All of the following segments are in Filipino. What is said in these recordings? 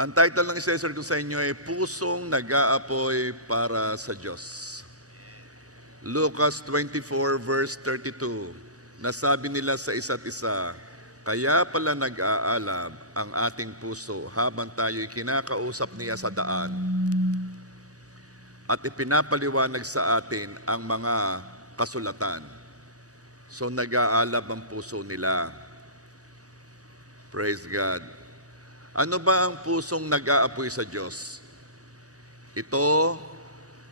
Ang title ng isa-share ko sa inyo ay Pusong Nag-aapoy para sa Diyos. Lucas 24 verse 32, nasabi nila sa isa't isa, kaya pala nag-aalab ang ating puso habang tayo'y kinakausap niya sa daan at ipinapaliwanag sa atin ang mga kasulatan. So nag-aalab ang puso nila. Praise God. Ano ba ang pusong nag-aapoy sa Diyos? Ito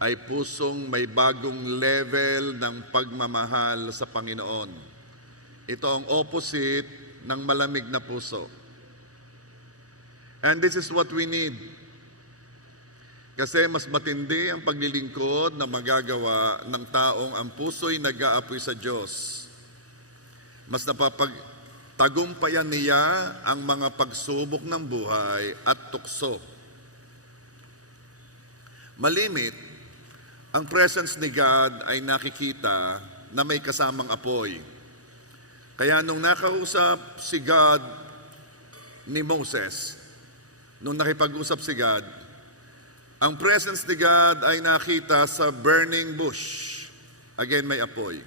ay pusong may bagong level ng pagmamahal sa Panginoon. Ito ang opposite ng malamig na puso. And this is what we need. Kasi mas matindi ang paglilingkod na magagawa ng taong ang puso'y nag-aapoy sa Diyos. Mas tagumpayan niya ang mga pagsubok ng buhay at tukso. Malimit, ang presence ni God ay nakikita na may kasamang apoy. Kaya nung nakausap si God ni Moses, nung nakipag-usap si God, ang presence ni God ay nakita sa burning bush. Again, may apoy.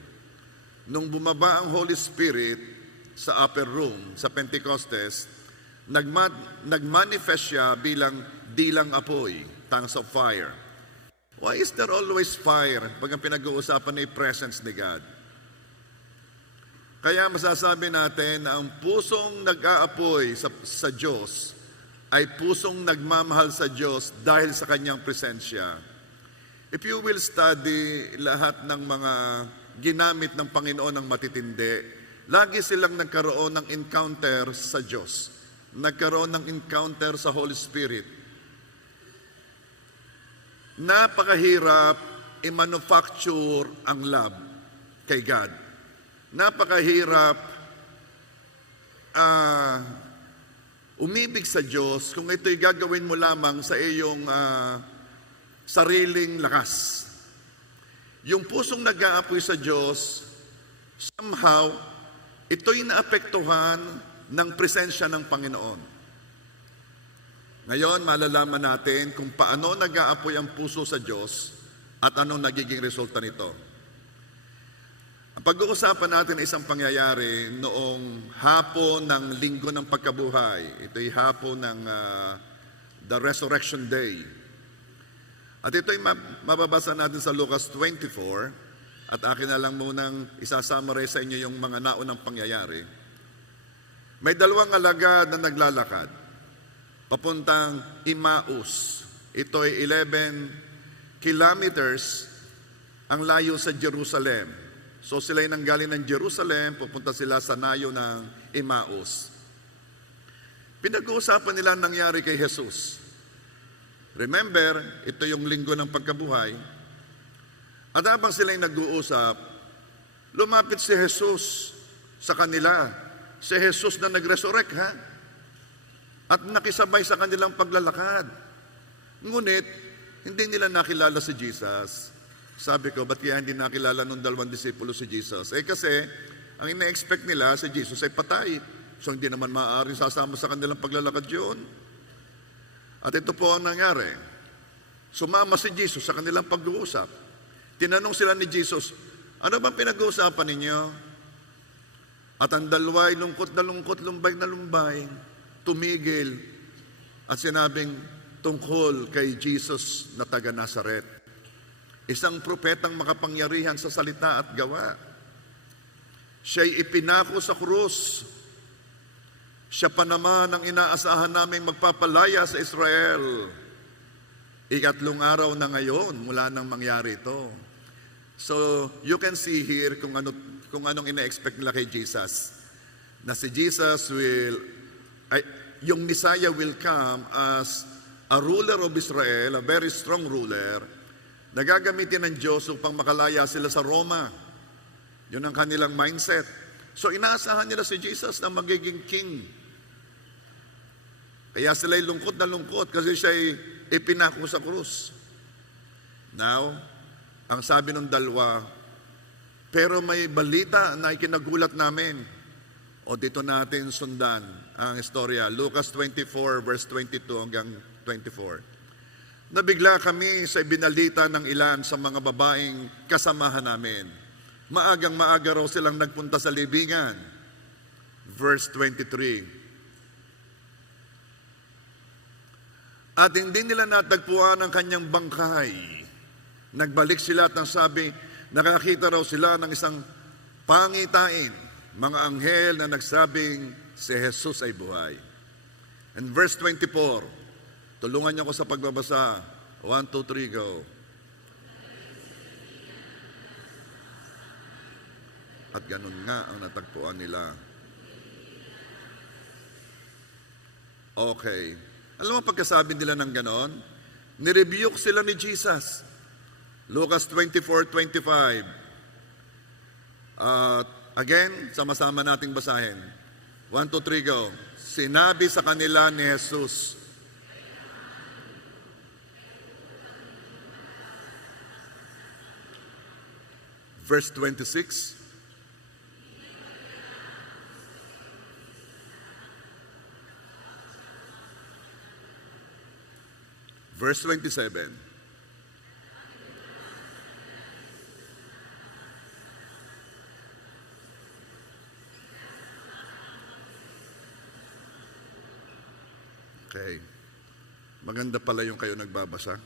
Nung bumaba ang Holy Spirit sa upper room, sa Pentecostes, nagmanifest siya bilang dilang apoy, tongues of fire. Why is there always fire pag ang pinag-uusapan ay presence ni God? Kaya masasabi natin na ang pusong nag-aapoy sa Diyos ay pusong nagmamahal sa Diyos dahil sa kanyang presensya. If you will study lahat ng mga ginamit ng Panginoon ng matitindi, lagi silang nagkaroon ng encounter sa Diyos. Nagkaroon ng encounter sa Holy Spirit. Napakahirap i-manufacture ang love kay God. Napakahirap umibig sa Diyos kung ito'y gagawin mo lamang sa iyong sariling lakas. Yung pusong nag-aapoy sa Diyos, somehow, ito'y naapektuhan ng presensya ng Panginoon. Ngayon, malalaman natin kung paano nag-aapoy ang puso sa Diyos at anong nagiging resulta nito. Ang pag-uusapan natin ay isang pangyayari noong hapon ng Linggo ng Pagkabuhay. Ito'y hapon ng the Resurrection Day. At ito'y mababasa natin sa Lucas 24. At akin na lang munang isasummarize sa inyo yung mga naunang pangyayari. May dalawang alagad na naglalakad, papuntang Emmaus. Ito ay 11 kilometers ang layo sa Jerusalem. So sila ay nanggaling ng Jerusalem, pupunta sila sa nayo ng Emmaus. Pinag-uusapan nila ang nangyari kay Jesus. Remember, ito yung linggo ng pagkabuhay. At habang sila'y nag-uusap, lumapit si Jesus sa kanila. Si Jesus na nag-resurrect, ha? At nakisabay sa kanilang paglalakad. Ngunit, hindi nila nakilala si Jesus. Sabi ko, ba't kaya hindi nakilala nung dalawang disipulo si Jesus? Kasi, ang ina-expect nila, si Jesus ay patay. So, hindi naman maaaring sasama sa kanilang paglalakad yun. At ito po ang nangyari. Sumama si Jesus sa kanilang pag-uusap. Tinanong sila ni Jesus, ano bang pinag-uusapan ninyo? At ang dalawa'y lungkot na lungkot, lumbay na lumbay, tumigil at sinabing tungkol kay Jesus na taga Nazaret. Isang propetang makapangyarihan sa salita at gawa. Siya'y ipinako sa krus. Siya pa naman ang inaasahan naming magpapalaya sa Israel. Ikatlong araw na ngayon mula nang mangyari ito. So, you can see here kung anong ina-expect nila kay Jesus. Na si Jesus yung Messiah will come as a ruler of Israel, a very strong ruler, na gagamitin ng Diyos upang makalaya sila sa Roma. Yun ang kanilang mindset. So, inaasahan nila si Jesus na magiging king. Kaya sila'y lungkot na lungkot kasi siya'y ipinako sa krus. Now, ang sabi ng dalawa, pero may balita na ikinagulat namin. O dito natin sundan ang istorya. Lucas 24 verse 22 hanggang 24. Nabigla kami sa ibinalita ng ilan sa mga babaeng kasamahan namin. Maagang maaga raw silang nagpunta sa libingan. Verse 23. At hindi nila natagpuan ang kanyang bangkay. Nagbalik sila at sabi, nakakita raw sila ng isang pangitain, mga anghel na nagsabing si Jesus ay buhay. And verse 24, tulungan niyo ako sa pagbabasa. 1, 2, 3, go. At ganun nga ang natagpuan nila. Okay. Alam mo pagkasabi nila ng ganon? Nirebuke sila ni Jesus. Lucas 24:25. Again, sama-sama nating basahin. 1, 2, 3, go. Sinabi sa kanila ni Jesus, verse 26, verse 27. Okay. Maganda pala yung kayo nagbabasa.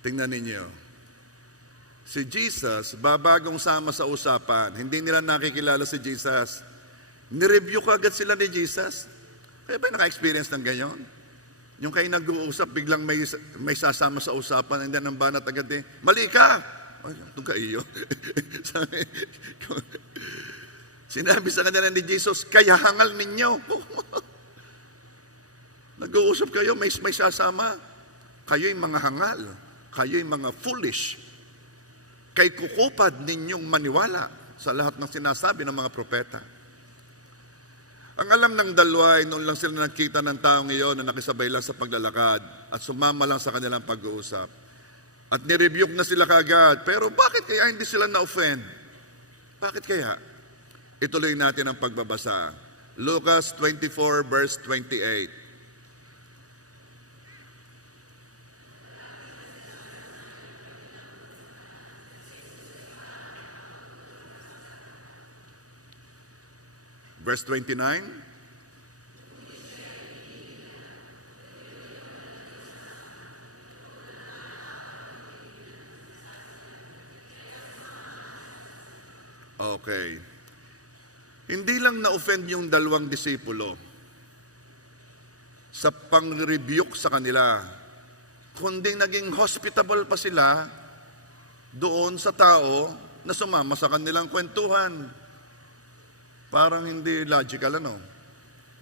Tingnan ninyo. Si Jesus, babagong sama sa usapan. Hindi nila nakikilala si Jesus. Nirebuke agad sila ni Jesus. Kaya ba naka-experience ng ganyan? Yung kayo nag-uusap, biglang may sasama sa usapan, and then ang banat agad mali ka! Ay, itong ka iyo. Sinabi sa kanila ni Jesus, kaya hangal ninyo. Nag-uusap kayo, may sasama. Kayo'y mga hangal. Kayo'y mga foolish. Kay kukupad ninyong maniwala sa lahat ng sinasabi ng mga propeta. Ang alam ng dalawa ay noon lang sila nakita ng taong iyon na nakisabay lang sa paglalakad at sumama lang sa kanilang pag-uusap. At nirebuke na sila kaagad. Pero bakit kaya hindi sila na-offend? Bakit kaya? Ituloy natin ang pagbabasa. Lucas 24 verse 28. Verse 29. Okay. Hindi lang na-offend yung dalawang disipulo sa pang-rebuke sa kanila, kundi naging hospitable pa sila doon sa tao na sumama sa kanilang kwentuhan. Parang hindi logical, ano?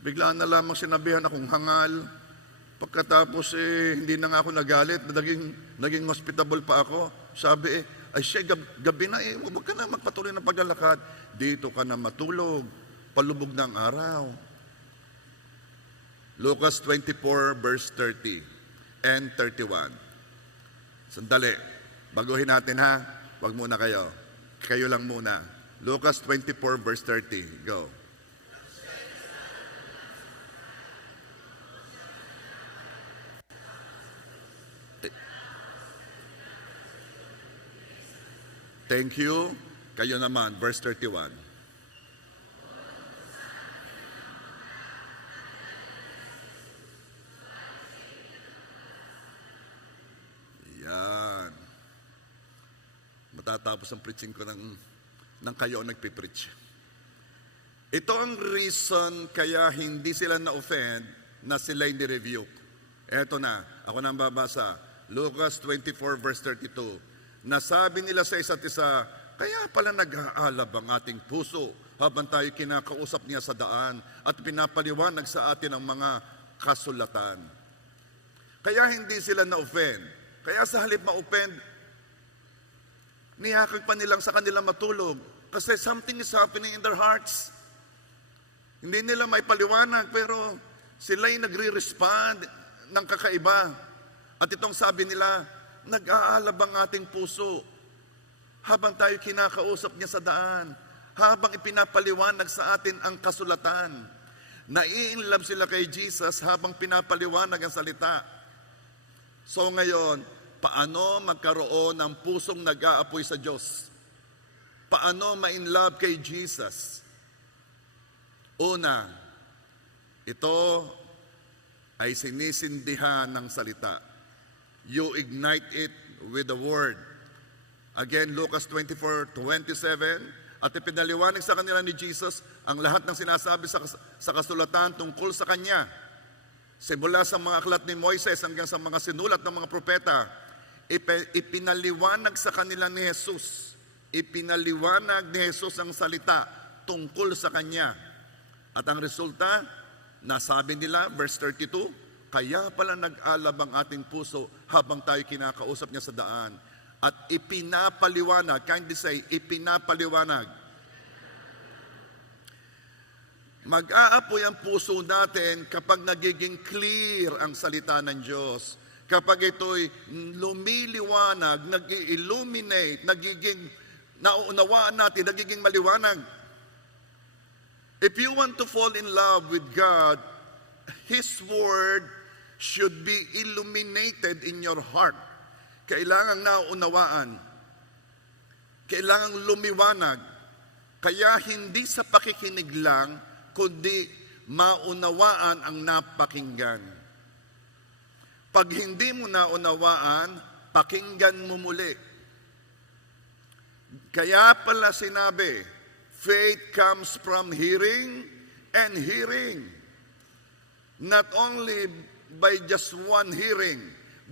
Biglaan na lamang sinabihan akong hangal. Pagkatapos, hindi na nga ako nagalit. Naging hospitable pa ako. Sabi, ay siya, gabi na huwag ka na magpatuloy ng paglalakad. Dito ka na matulog. Palubog ng araw. Lucas 24, verse 30 and 31. Sandali. Baguhin natin, ha? Wag muna kayo. Kayo lang muna. Lucas 24 verse 30. Go. Thank you. Kayo naman, verse 31. Yan. Matatapos ang preaching ko ng kayo nagpipreach. Ito ang reason kaya hindi sila na-offend na sila'y ni-rebuke. Eto na, ako na ang babasa. Lucas 24 verse 32. Nasabi nila sa isa't isa, kaya pala nag-aalab ang ating puso habang tayo kinakausap niya sa daan at pinapaliwanag sa atin ang mga kasulatan. Kaya hindi sila na-offend. Kaya sa halip ma-offend, niyakag pa nilang sa kanila matulog. Kasi something is happening in their hearts. Hindi nila may paliwanag, pero sila'y nagre-respond ng kakaiba. At itong sabi nila, nag-aalab ang ating puso habang tayo kinakausap niya sa daan habang ipinapaliwanag sa atin ang kasulatan. Nai-inlove sila kay Jesus habang pinapaliwanag ang salita. So ngayon, paano magkaroon ng pusong nag-aapoy sa Diyos? Paano ma-inlove kay Jesus? Una, ito ay sinisindihan ng salita. You ignite it with the word. Again, Lucas 24:27, at ipinaliwanag sa kanila ni Jesus ang lahat ng sinasabi sa kasulatan tungkol sa Kanya. Simula sa mga aklat ni Moises hanggang sa mga sinulat ng mga propeta, ipinaliwanag sa kanila ni Jesus. Ipinaliwanag ni Jesus ang salita tungkol sa Kanya. At ang resulta, nasabi nila, verse 32, kaya pala nag-alab ang ating puso habang tayo kinakausap niya sa daan. At ipinapaliwanag, kindly say, ipinapaliwanag. Mag-aapoy ang puso natin kapag nagiging clear ang salita ng Diyos. Kapag ito'y lumiliwanag, nag-illuminate, nagiging nauunawaan natin, nagiging maliwanag. If you want to fall in love with God, His Word should be illuminated in your heart. Kailangang naunawaan. Kailangang lumiwanag. Kaya hindi sa pakikinig lang, kundi maunawaan ang napakinggan. Pag hindi mo naunawaan, pakinggan mo muli. Kaya pala sinabi, faith comes from hearing and hearing. Not only by just one hearing.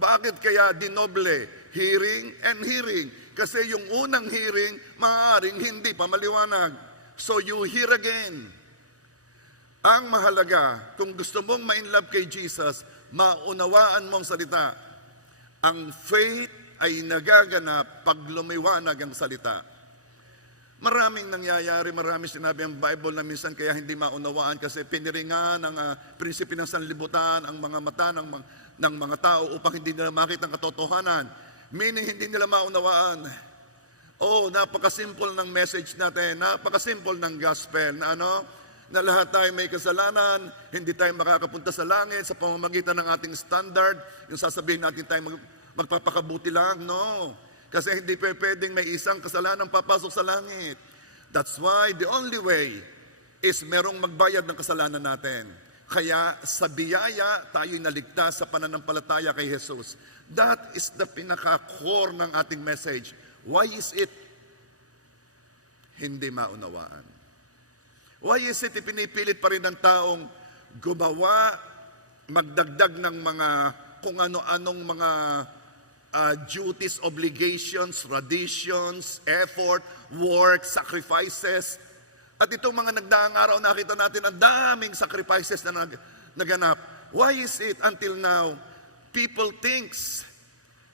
Bakit kaya dinoble? Hearing and hearing. Kasi yung unang hearing, maaaring hindi pa maliwanag. So you hear again. Ang mahalaga, kung gusto mong ma-inlove kay Jesus, maunawaan mong salita. Ang faith ay nagaganap pag lumiwanag ang salita. Maraming nangyayari, maraming sinabi ang Bible na minsan kaya hindi maunawaan kasi piniringan ng prinsipe ng sanlibutan ang mga mata ng mga tao upang hindi nila makita ang katotohanan. Meaning hindi nila maunawaan. Napakasimple ng message natin, napakasimple ng gospel na na lahat tayo may kasalanan, hindi tayo makakapunta sa langit sa pamamagitan ng ating standard, yung sasabihin natin tayo magpapakabuti lang, no. Kasi hindi pwedeng may isang kasalanan papasok sa langit. That's why the only way is merong magbayad ng kasalanan natin. Kaya sa biyaya, tayo'y naligtas sa pananampalataya kay Jesus. That is the pinaka-core ng ating message. Why is it hindi maunawaan? Why is it ipinipilit pa rin ng taong gumawa, magdagdag ng mga kung ano-anong mga duties, obligations, traditions, effort, work, sacrifices. At itong mga nagdaang araw, nakita natin ang daming sacrifices na naganap. Why is it until now, people thinks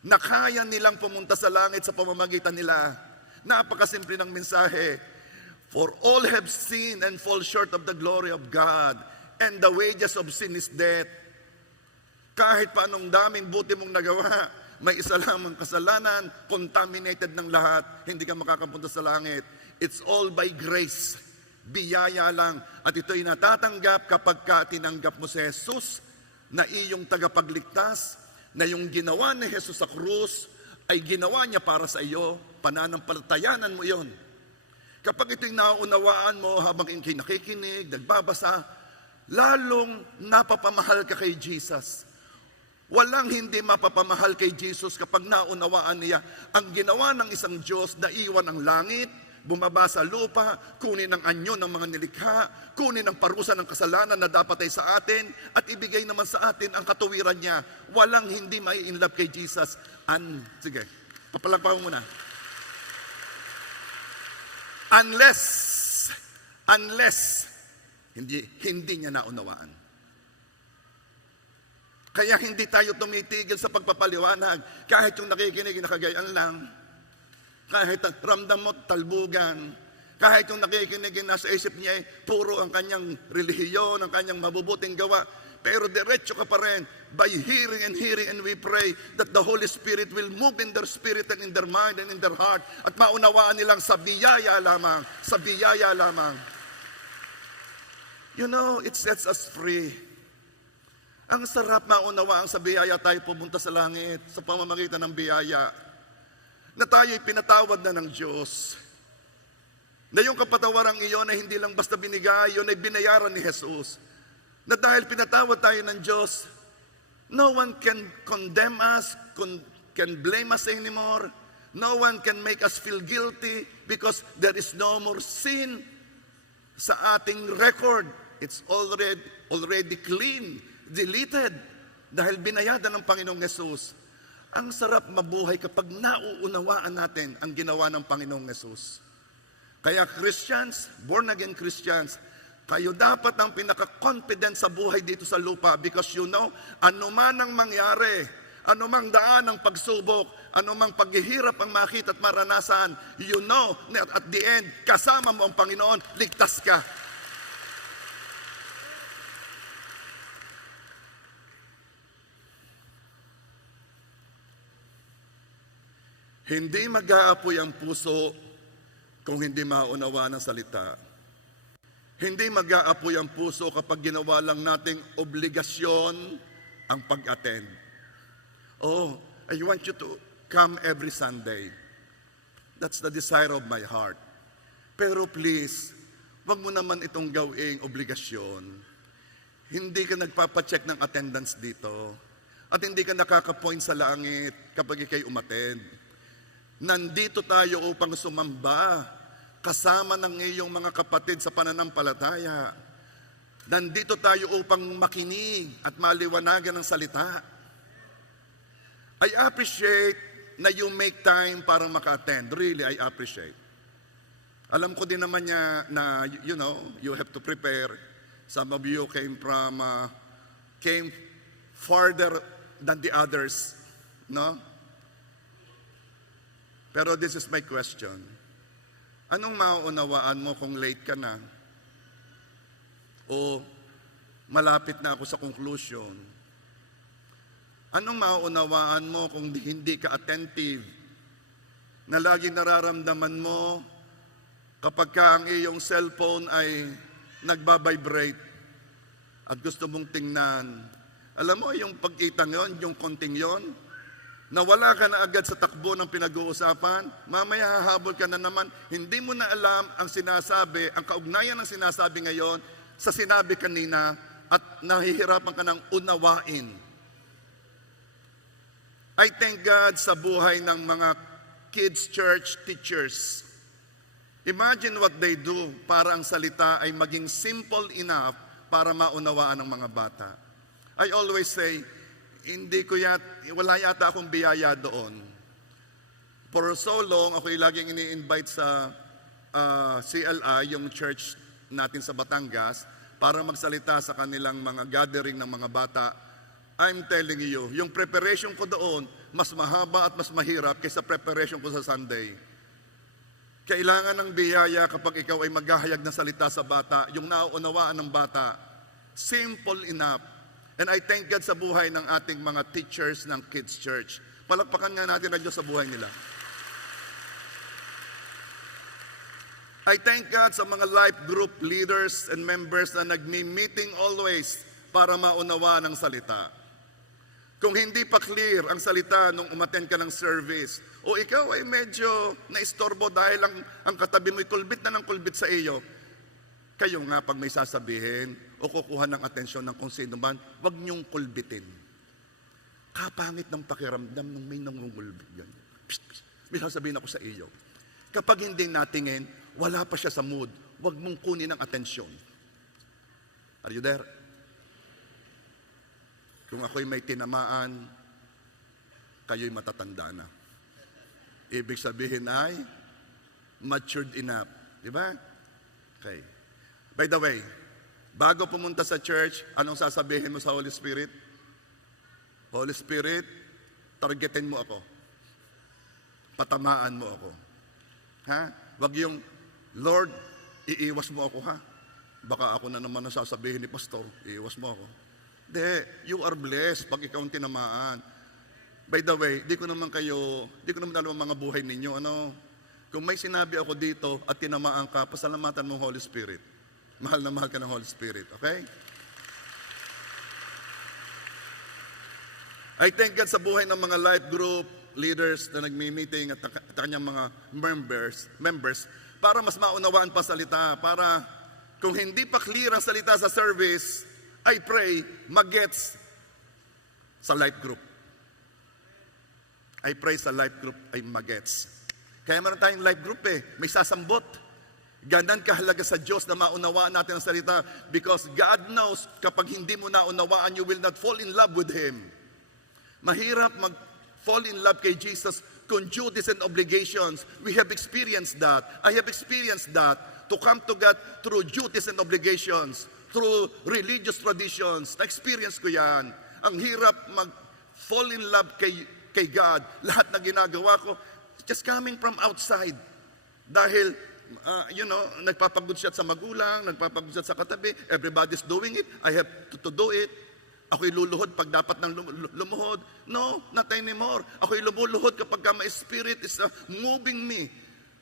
na kaya nilang pumunta sa langit sa pamamagitan nila? Napakasimple ng mensahe. For all have sinned and fall short of the glory of God, and the wages of sin is death. Kahit pa anong daming buti mong nagawa, may isa lamang kasalanan, contaminated ng lahat, hindi ka makakapunta sa langit. It's all by grace. Biyaya lang. At ito'y natatanggap kapag tinanggap mo si Jesus na iyong tagapagligtas, na yung ginawa ni Jesus sa krus ay ginawa niya para sa iyo, pananampalatayanan mo iyon. Kapag ito'y nauunawaan mo habang nakikinig, nagbabasa, lalong napapamahal ka kay Jesus. Walang hindi mapapamahal kay Jesus kapag naunawaan niya ang ginawa ng isang Diyos na iwan ang langit, bumaba sa lupa, kunin ang anyo ng mga nilikha, kunin ang parusa ng kasalanan na dapat ay sa atin, at ibigay naman sa atin ang katuwiran niya. Walang hindi mai-inlove kay Jesus. Sige, papalagpakan muna. Unless, hindi niya naunawaan. Kaya hindi tayo tumitigil sa pagpapaliwanag. Kahit yung nakikinig, nakagayan lang. Kahit ramdam mo talbugan. Kahit yung nakikinigin na sa isip niya, puro ang kanyang relihiyon, ang kanyang mabubuting gawa. Pero diretso ka pa rin. By hearing and we pray that the Holy Spirit will move in their spirit and in their mind and in their heart. At maunawaan nilang sa biyaya lamang. Sa biyaya lamang. You know, it sets us free. Ang sarap maunawaan sa biyaya tayo pumunta sa langit sa pamamagitan ng biyaya. Na tayo'y pinatawad na ng Diyos. Na yung kapatawarang iyon ay hindi lang basta binigay, yun ay binayaran ni Jesus. Na dahil pinatawad tayo ng Diyos, no one can condemn us, can blame us anymore. No one can make us feel guilty because there is no more sin sa ating record. It's already clean, deleted, dahil binayadan ng Panginoong Yesus. Ang sarap mabuhay kapag nauunawaan natin ang ginawa ng Panginoong Yesus. Kaya Christians, born-again Christians, kayo dapat ang pinaka-confident sa buhay dito sa lupa because you know, anuman ang mangyari, anumang daan ang pagsubok, anumang paghihirap ang makita at maranasan, you know, at the end, kasama mo ang Panginoon, ligtas ka. Hindi mag-aapoy ang puso kung hindi maunawaan ang salita. Hindi mag-aapoy ang puso kapag ginawa lang nating obligasyon ang pag-attend. Oh, I want you to come every Sunday. That's the desire of my heart. Pero please, wag mo naman itong gawing obligasyon. Hindi ka nagpapacheck ng attendance dito. At hindi ka nakaka-point sa langit kapag ikay umattend. Nandito tayo upang sumamba kasama ng iyong mga kapatid sa pananampalataya. Nandito tayo upang makinig at maliwanagan ng salita. I appreciate na you make time para maka-attend. Really, I appreciate. Alam ko din naman niya na, you know, you have to prepare. Some of you came farther than the others, no? Pero this is my question. Anong mauunawaan mo kung late ka na? O malapit na ako sa conclusion? Anong mauunawaan mo kung hindi ka attentive? Na laging nararamdaman mo kapag ka ang iyong cellphone ay nagbabibrate at gusto mong tingnan. Alam mo, yung pagkitang yon, yung konting yon, nawala ka na agad sa takbo ng pinag-uusapan, mamaya hahabol ka na naman, hindi mo na alam ang sinasabi, ang kaugnayan ng sinasabi ngayon sa sinabi kanina at nahihirapan ka ng unawain. I thank God sa buhay ng mga kids church teachers. Imagine what they do para ang salita ay maging simple enough para maunawaan ng mga bata. I always say, wala yata akong biyaya doon. For so long, ako'y laging ini-invite sa CLI, yung church natin sa Batangas, para magsalita sa kanilang mga gathering ng mga bata. I'm telling you, yung preparation ko doon, mas mahaba at mas mahirap kaysa preparation ko sa Sunday. Kailangan ng biyaya kapag ikaw ay maghahayag ng salita sa bata, yung nauunawaan ng bata, simple enough. And I thank God sa buhay ng ating mga teachers ng Kids Church. Palakpakan nga natin ang Diyos sa buhay nila. I thank God sa mga life group leaders and members na nagmi-meeting always para maunawaan ang salita. Kung hindi pa clear ang salita nung umattend ka ng service, o ikaw ay medyo naistorbo dahil ang katabi mo'y kulbit na ng kulbit sa iyo, kayo nga pag may sasabihin o kukuha ng atensyon ng kung sino man, huwag niyong kulbitin. Kapangit ng pakiramdam ng may nangungulbit yan. Psst, psst. May sasabihin ako sa iyo. Kapag hindi natingin, wala pa siya sa mood, huwag mong kunin ang atensyon. Are you there? Kung ako'y may tinamaan, kayo'y matatanda na. Ibig sabihin ay matured enough. Di ba? Okay. By the way, bago pumunta sa church, anong sasabihin mo sa Holy Spirit? Holy Spirit, targetin mo ako. Patamaan mo ako. Ha? Wag yung Lord, iiwas mo ako ha. Baka ako na naman nasasabihin ni Pastor, iiwas mo ako. Hindi, you are blessed pag ikaw ang tinamaan. By the way, di ko naman alam ang mga buhay ninyo. Kung may sinabi ako dito at tinamaan ka, pasalamatan mo Holy Spirit. Mahal na mahal ka ng Holy Spirit, okay? I thank God sa buhay ng mga life group leaders na nagmi-meeting at kanyang mga members para mas maunawaan pa salita, para kung hindi pa clear ang salita sa service, I pray mag-gets sa life group. I pray sa life group ay mag-gets. Kaya meron tayong life group may sasambot. Gandan kahalaga sa Diyos na maunawaan natin ang salita because God knows kapag hindi mo naunawaan, you will not fall in love with Him. Mahirap mag-fall in love kay Jesus kung duties and obligations. We have experienced that. I have experienced that. To come to God through duties and obligations, through religious traditions. Na-experience ko yan. Ang hirap mag-fall in love kay God. Lahat na ginagawa ko, just coming from outside. Dahil, nagpapagod siya sa magulang, nagpapagod siya sa katabi, everybody's doing it, I have to do it. Ako'y luluhod pag dapat nang lumuhod. No, not anymore. Ako'y lumuluhod kapag my spirit is moving me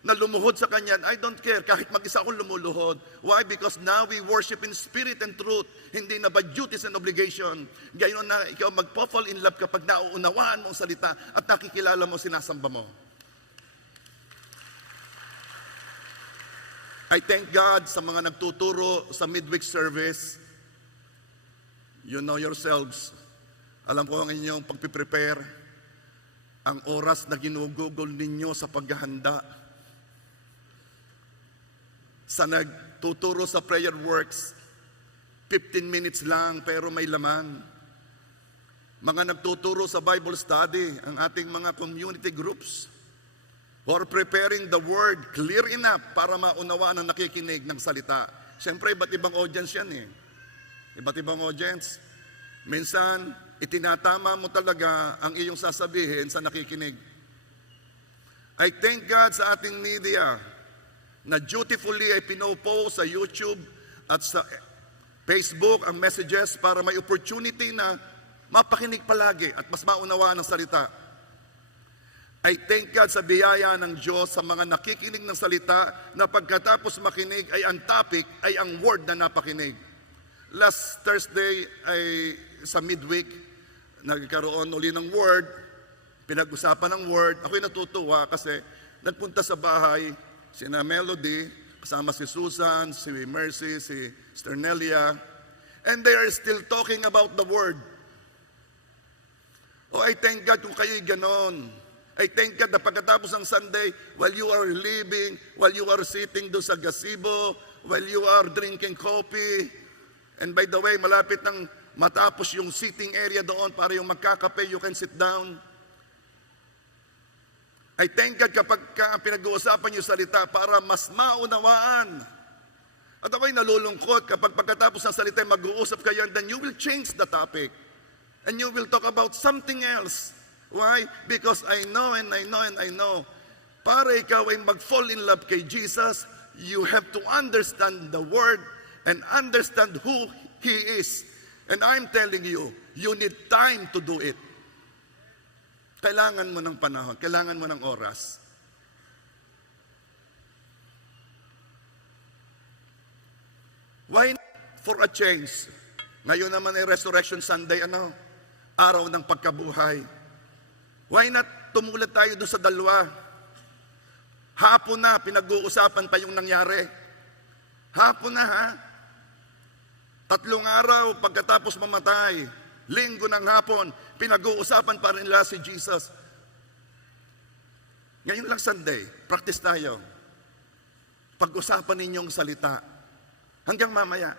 na lumuhod sa Kanya. I don't care kahit mag-isa akong lumuluhod. Why? Because now we worship in spirit and truth. Hindi na ba duties and obligation. Gayon na ikaw magpo-fall in love kapag nauunawaan mo ang salita at nakikilala mo, sinasamba mo. I thank God sa mga nagtuturo sa midweek service. You know yourselves. Alam ko ang inyong pagpiprepare, ang oras na ginugugol ninyo sa paghahanda. Sa nagtuturo sa prayer works, 15 minutes lang pero may laman. Mga nagtuturo sa Bible study, ang ating mga community groups, who are preparing the word clear enough para maunawaan ang nakikinig ng salita. Siyempre, iba't ibang audience yan Iba't ibang audience. Minsan, itinatama mo talaga ang iyong sasabihin sa nakikinig. I thank God sa ating media na dutifully ay pinopost sa YouTube at sa Facebook ang messages para may opportunity na mapakinig palagi at mas maunawaan ang salita. I thank God sa biyaya ng Diyos sa mga nakikinig ng salita na pagkatapos makinig ay ang topic ay ang word na napakinig. Last Thursday ay sa midweek, nagkaroon uli ng word, pinag-usapan ng word. Ako'y natutuwa kasi nagpunta sa bahay sina Melody, kasama si Susan, si Mercy, si Sternelia, and they are still talking about the word. Oh, I thank God kung kayo'y ganon. I thank God na pagkatapos ng Sunday, while you are living, while you are sitting doon sa gazebo, while you are drinking coffee, and by the way, malapit nang matapos yung sitting area doon para yung magkakape, you can sit down. I thank God kapag pinag-uusapan yung salita para mas maunawaan. At ako'y nalulungkot kapag pagkatapos ng salita mag-uusap kayo, and then you will change the topic. And you will talk about something else. Why? Because I know and I know and I know. Para ikaw ay mag-fall in love kay Jesus, you have to understand the Word and understand who He is. And I'm telling you, you need time to do it. Kailangan mo ng panahon, kailangan mo ng oras. Why not for a change? Ngayon naman ay Resurrection Sunday, araw ng pagkabuhay. Why not tumulad tayo doon sa dalawa? Hapon na, pinag-uusapan pa yung nangyari. Hapon na 3 araw pagkatapos mamatay, linggo ng hapon, pinag-uusapan pa rin nila si Jesus. Ngayon lang Sunday, practice tayo. Pag-usapan ninyong salita. Hanggang mamaya.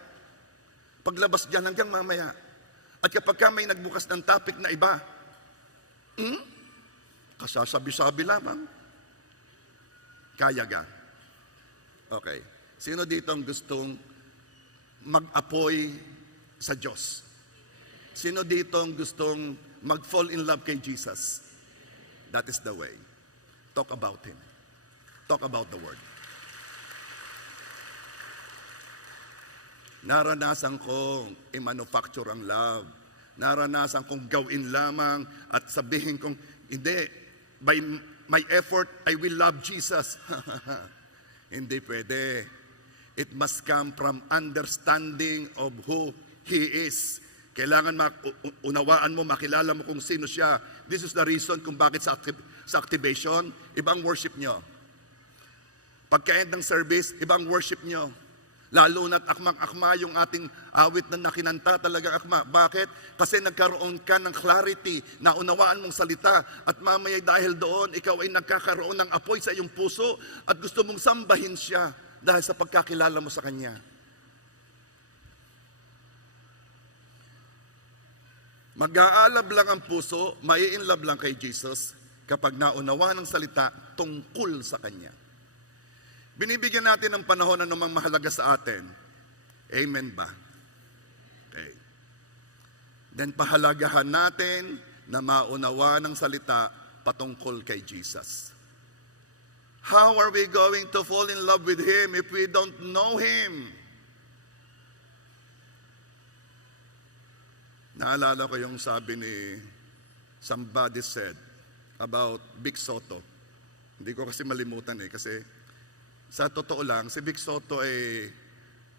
Paglabas dyan, hanggang mamaya. At kapag ka may nagbukas ng topic na iba, kasasabi-sabi lamang. Kaya ga. Okay. Sino dito ang gustong mag-apoy sa Diyos? Sino dito ang gustong mag-fall in love kay Jesus? That is the way. Talk about Him. Talk about the Word. Naranasan kong i-manufacture ang love. Naranasan kong gawin lamang at sabihin kong, hindi, by my effort, I will love Jesus. Hindi pwede. It must come from understanding of who He is. Kailangan unawaan mo, makilala mo kung sino siya. This is the reason kung bakit sa activation, ibang worship nyo. Pagka-end ng service, ibang worship nyo. Lalo na't akmang-akma yung ating awit na nakinanta, talagang akma. Bakit? Kasi nagkaroon ka ng clarity, naunawaan mong salita, at mamaya dahil doon, ikaw ay nagkakaroon ng apoy sa iyong puso, at gusto mong sambahin siya dahil sa pagkakilala mo sa Kanya. Mag-aalab lang ang puso, mai-inlove lang kay Jesus kapag naunawaan ng salita tungkol sa Kanya. Binibigyan natin ng panahon na namang mahalaga sa atin. Amen ba? Okay. Then pahalagahan natin na maunawa ng salita patungkol kay Jesus. How are we going to fall in love with Him if we don't know Him? Naalala ko yung sabi ni somebody said about Vic Soto. Hindi ko kasi malimutan kasi sa totoo lang, si Vic Soto ay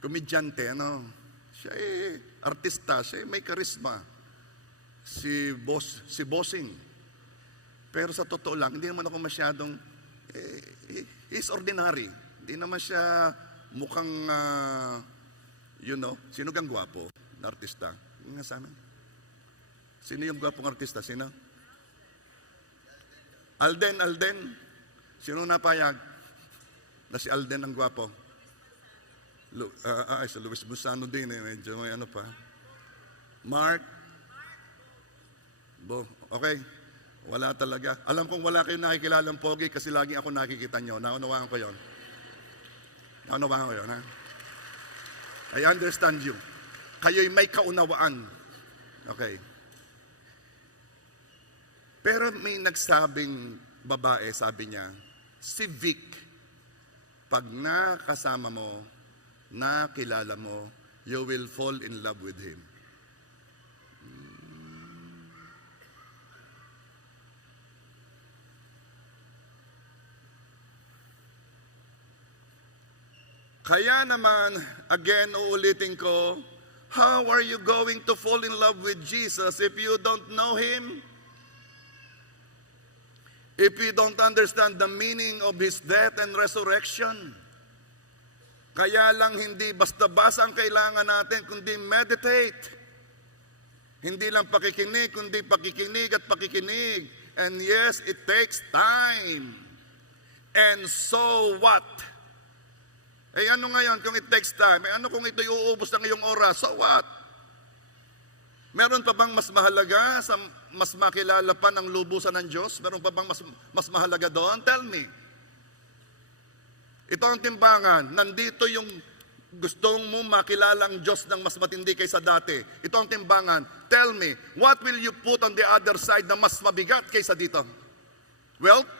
komedyante, ano? Siya ay artista, siya ay may karisma. Si Bossing. Pero sa totoo lang, hindi naman ako masyadong, he's ordinary. Hindi naman siya mukhang, sino kang gwapo na artista? Yung nga sa amin. Sino yung gwapong artista? Sino? Alden. Sino napayag? Na si Alden ang gwapo. Si Luis Busano din, medyo may ano pa. Mark. Okay. Wala talaga. Alam kong wala kayong nakikilalang pogi kasi lagi ako nakikita nyo. Naunawaan ko yon. Ha? I understand you. Kayo'y may kaunawaan. Okay. Pero may nagsabing babae, sabi niya, si Vic, pag nakasama mo, nakilala mo, you will fall in love with Him. Kaya naman, again, uulitin ko, how are you going to fall in love with Jesus if you don't know Him? If we don't understand the meaning of His death and resurrection. Kaya lang hindi basta-basta ang kailangan natin, kundi meditate. Hindi lang pakikinig, kundi pakikinig at pakikinig. And yes, it takes time. And so what? Ano ngayon kung it takes time? Ano kung ito'y uubos ng iyong oras? So what? Meron pa bang mas mahalaga sa mas makilala pa ng lubusan ng Diyos? Meron pa bang mas mahalaga doon? Tell me. Ito ang timbangan. Nandito yung gustong mo makilala ang Diyos ng mas matindi kaysa dati. Ito ang timbangan. Tell me, what will you put on the other side na mas mabigat kaysa dito? Wealth?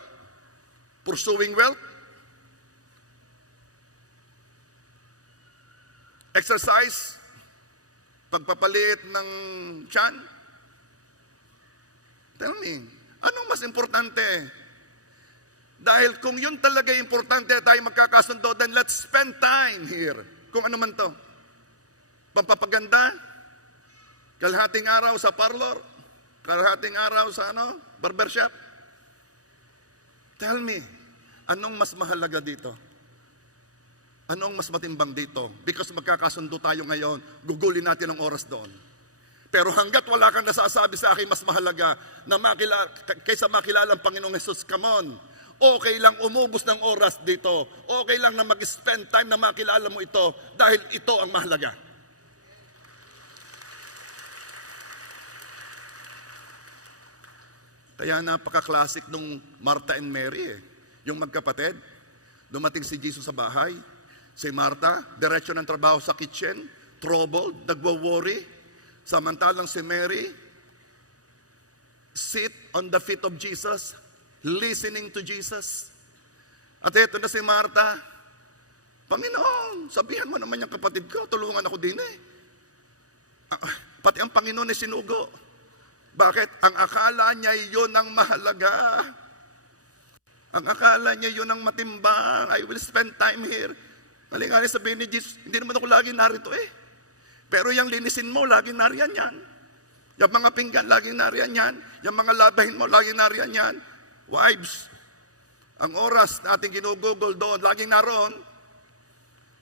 Pursuing wealth? Exercise? Pagpapaliit ng tiyan? Tell me, anong mas importante? Dahil kung yun talaga importante tayo magkakasundo, then let's spend time here. Kung ano man to. Pampapaganda, kalahating araw sa parlor, kalahating araw sa barbershop. Tell me, anong mas mahalaga dito? Anong mas matimbang dito? Because magkakasundo tayo ngayon, gugulin natin ang oras doon. Pero hanggat wala kang nasasabi sa akin mas mahalaga na kaysa makilala ang Panginoong Jesus, come on. Okay lang umubos ng oras dito. Okay lang na mag-spend time na makilala mo ito dahil ito ang mahalaga. Kaya napaka-classic nung Martha and Mary Yung magkapatid, dumating si Jesus sa bahay. Si Martha, diretso ng trabaho sa kitchen, troubled, nagwo-worry. Samantalang si Mary, sit on the feet of Jesus, listening to Jesus. At ito na si Martha, Panginoon, sabihan mo naman yung kapatid ko, tulungan ako din eh. Pati ang Panginoon ay sinugo. Bakit? Ang akala niya yun ang mahalaga. Ang akala niya yun ang matimbang. I will spend time here. Malinganin sabihin ni Jesus, hindi naman ako lagi narito eh. Pero yung linisin mo, lagi nariyan yan. Yung mga pinggan, lagi nariyan yan. Yung mga labahin mo, lagi nariyan yan. Wives, ang oras na ating ginugugol doon, laging naroon.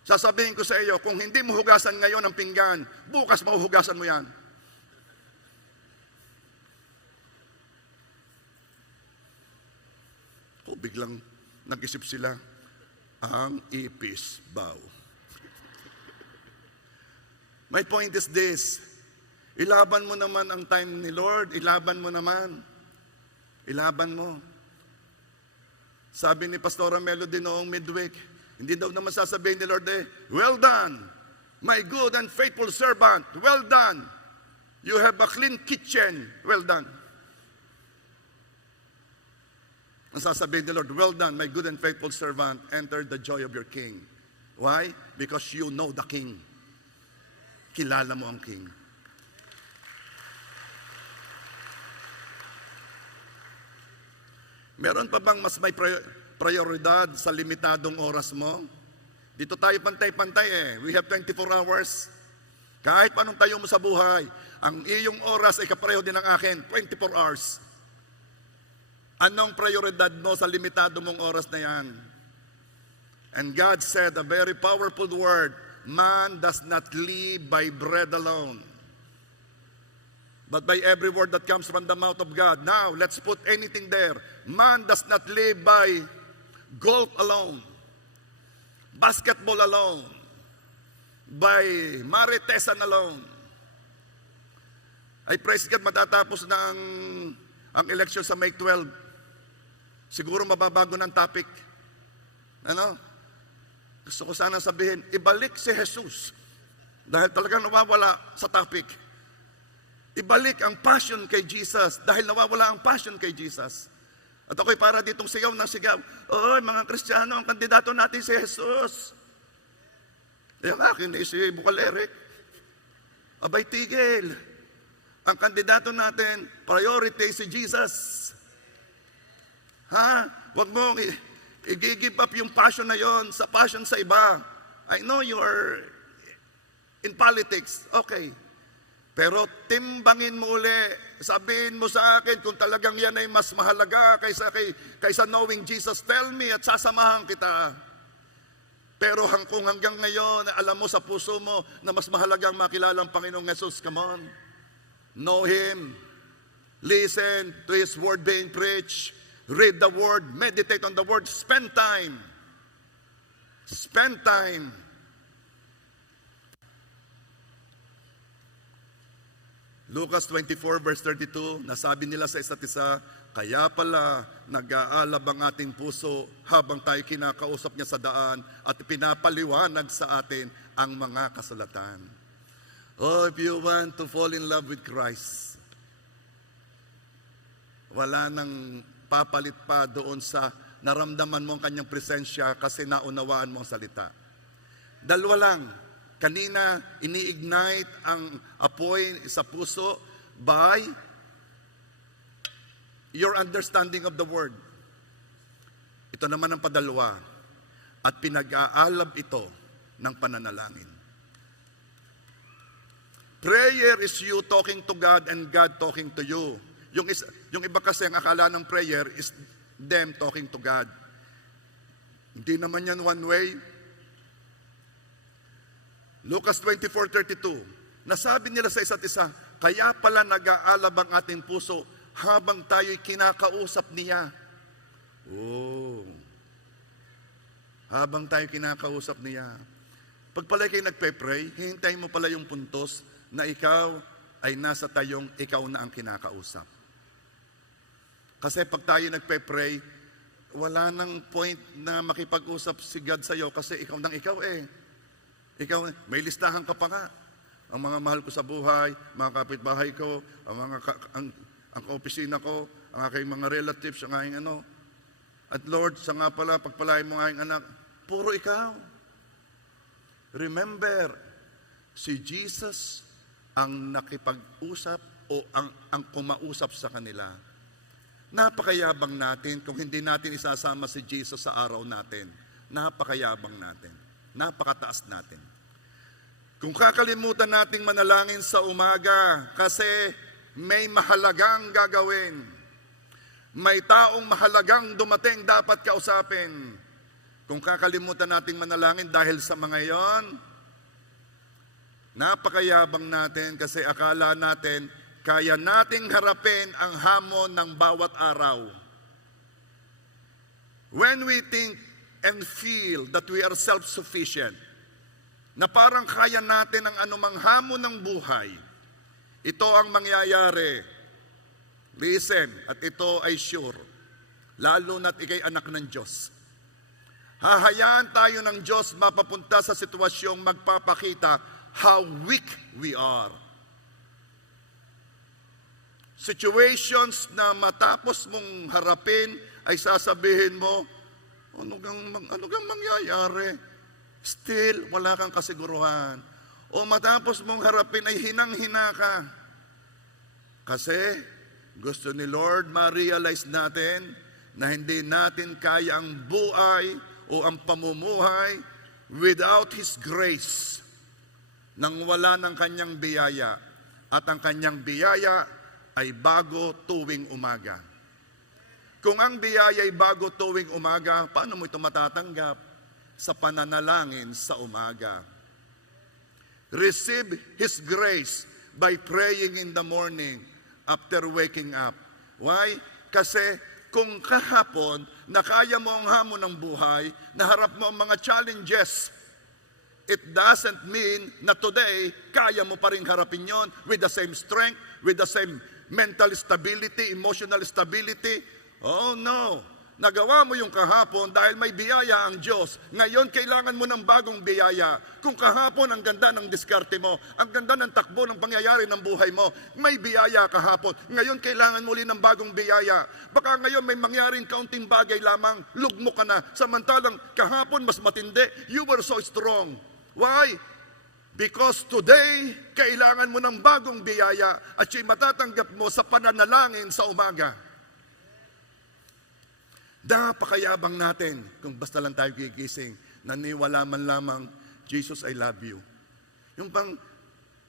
Sasabihin ko sa iyo, kung hindi mo hugasan ngayon ang pinggan, bukas mahuhugasan mo yan. O biglang nag-isip sila, ang ipis bow. My point is this, ilaban mo naman ang time ni Lord, ilaban mo naman. Ilaban mo. Sabi ni Pastora Melody noong midweek, hindi daw naman sasabihin ni Lord well done, my good and faithful servant, well done. You have a clean kitchen, well done. Ang sasabihin ni Lord, well done, my good and faithful servant, enter the joy of your King. Why? Because you know the King. Kilala mo ang King. Meron pa bang mas may prioridad sa limitadong oras mo? Dito tayo pantay-pantay eh. We have 24 hours. Kahit anong tayo mo sa buhay, ang iyong oras ay kapareho din ng akin, 24 hours. Anong prioridad mo sa limitado mong oras na yan? And God said a very powerful word, man does not live by bread alone, but by every word that comes from the mouth of God. Now, let's put anything there. Man does not live by golf alone, basketball alone, by maritesan alone. I praise God, matatapos na ang election sa May 12. Siguro mababago ng topic. Ano? Gusto ko sana sabihin, ibalik si Jesus. Dahil talagang nawawala sa topic. Ibalik ang passion kay Jesus dahil nawawala ang passion kay Jesus. At ako'y para ditong sigaw ng sigaw, oy mga Kristiyano, ang kandidato natin si Jesus. Yung akin ay si Bukaleric. Abay tigil. Ang kandidato natin, priority si Jesus. Ha? Huwag mo i-give up yung passion na yon sa passion sa iba. I know you are in politics. Okay. Pero timbangin mo uli, sabihin mo sa akin kung talagang yan ay mas mahalaga kaysa knowing Jesus, tell me at sasamahan kita. Pero kung hanggang ngayon, alam mo sa puso mo na mas mahalagang makilala ang Panginoong Jesus, come on. Know Him. Listen to His word being preached. Read the word, meditate on the word, spend time. Spend time. Lucas 24 verse 32, nasabi nila sa isa't isa, kaya pala nag-aalab ang ating puso habang tayo kinakausap niya sa daan at pinapaliwanag sa atin ang mga kasulatan. Oh, if you want to fall in love with Christ, wala nang papalit pa doon sa naramdaman mo ang kanyang presensya kasi naunawaan mo ang salita. Dalawa lang. Kanina, ini-ignite ang apoy sa puso by your understanding of the word. Ito naman ang padalwa. At pinag-aalab ito ng pananalangin. Prayer is you talking to God and God talking to you. Yung iba kasi ang akala ng prayer is them talking to God. Hindi naman yan one way. Lucas 24:32, nasabi nila sa isa't isa, kaya pala nag-aalab ang ating puso habang tayo'y kinakausap niya. Oh. Habang tayo kinakausap niya. Pag pala kayo nagpe-pray, hihintayin mo pala yung puntos na ikaw ay nasa tayong ikaw na ang kinakausap. Kasi pag tayo nagpe-pray, wala nang point na makipag-usap si God sa'yo kasi ikaw nang ikaw eh. Ikaw, may listahan ka pa nga. Ang mga mahal ko sa buhay, mga kapitbahay ko, ang opisina ko, ang aking mga relatives, ang aking ano. At Lord, sa nga pala, pagpalain mo ang aking anak, puro ikaw. Remember, si Jesus ang nakipag-usap o ang kumausap sa kanila. Napakayabang natin kung hindi natin isasama si Jesus sa araw natin. Napakayabang natin. Napakataas natin. Kung kakalimutan nating manalangin sa umaga kasi may mahalagang gagawin, may taong mahalagang dumating dapat kausapin. Kung kakalimutan nating manalangin dahil sa mga yon, napakayabang natin kasi akala natin kaya nating harapin ang hamon ng bawat araw. When we think and feel that we are self-sufficient, na parang kaya natin ang anumang hamon ng buhay, ito ang mangyayari. Listen, at ito ay sure, lalo na't ikay anak ng Diyos. Hahayaan tayo ng Diyos mapapunta sa sitwasyong magpapakita how weak we are. Situations na matapos mong harapin ay sasabihin mo, ano kang mangyayari? Still, wala kang kasiguruhan. O matapos mong harapin ay hinang-hina ka. Kasi gusto ni Lord ma-realize natin na hindi natin kaya ang buhay o ang pamumuhay without His grace nang wala ng kanyang biyaya. At ang kanyang biyaya ay bago tuwing umaga. Kung ang biyaya ay bago tuwing umaga, paano mo ito matatanggap? Sa pananalangin sa umaga. Receive His grace by praying in the morning after waking up. Why? Kasi kung kahapon na kaya mo ang hamon ng buhay, naharap mo ang mga challenges, it doesn't mean na today, kaya mo pa rin harapin yon with the same strength, with the same mental stability, emotional stability. Oh no! Nagawa mo yung kahapon dahil may biyaya ang Diyos. Ngayon, kailangan mo ng bagong biyaya. Kung kahapon, ang ganda ng diskarte mo, ang ganda ng takbo ng pangyayari ng buhay mo, may biyaya kahapon. Ngayon, kailangan mo ulit ng bagong biyaya. Baka ngayon may mangyaring kaunting bagay lamang, lugmo ka na. Samantalang kahapon, mas matindi. You were so strong. Why? Because today, kailangan mo ng bagong biyaya at siya'y matatanggap mo sa pananalangin sa umaga. Napakayabang natin kung basta lang tayo gigising, naniwala man lamang, Jesus, I love you. Yung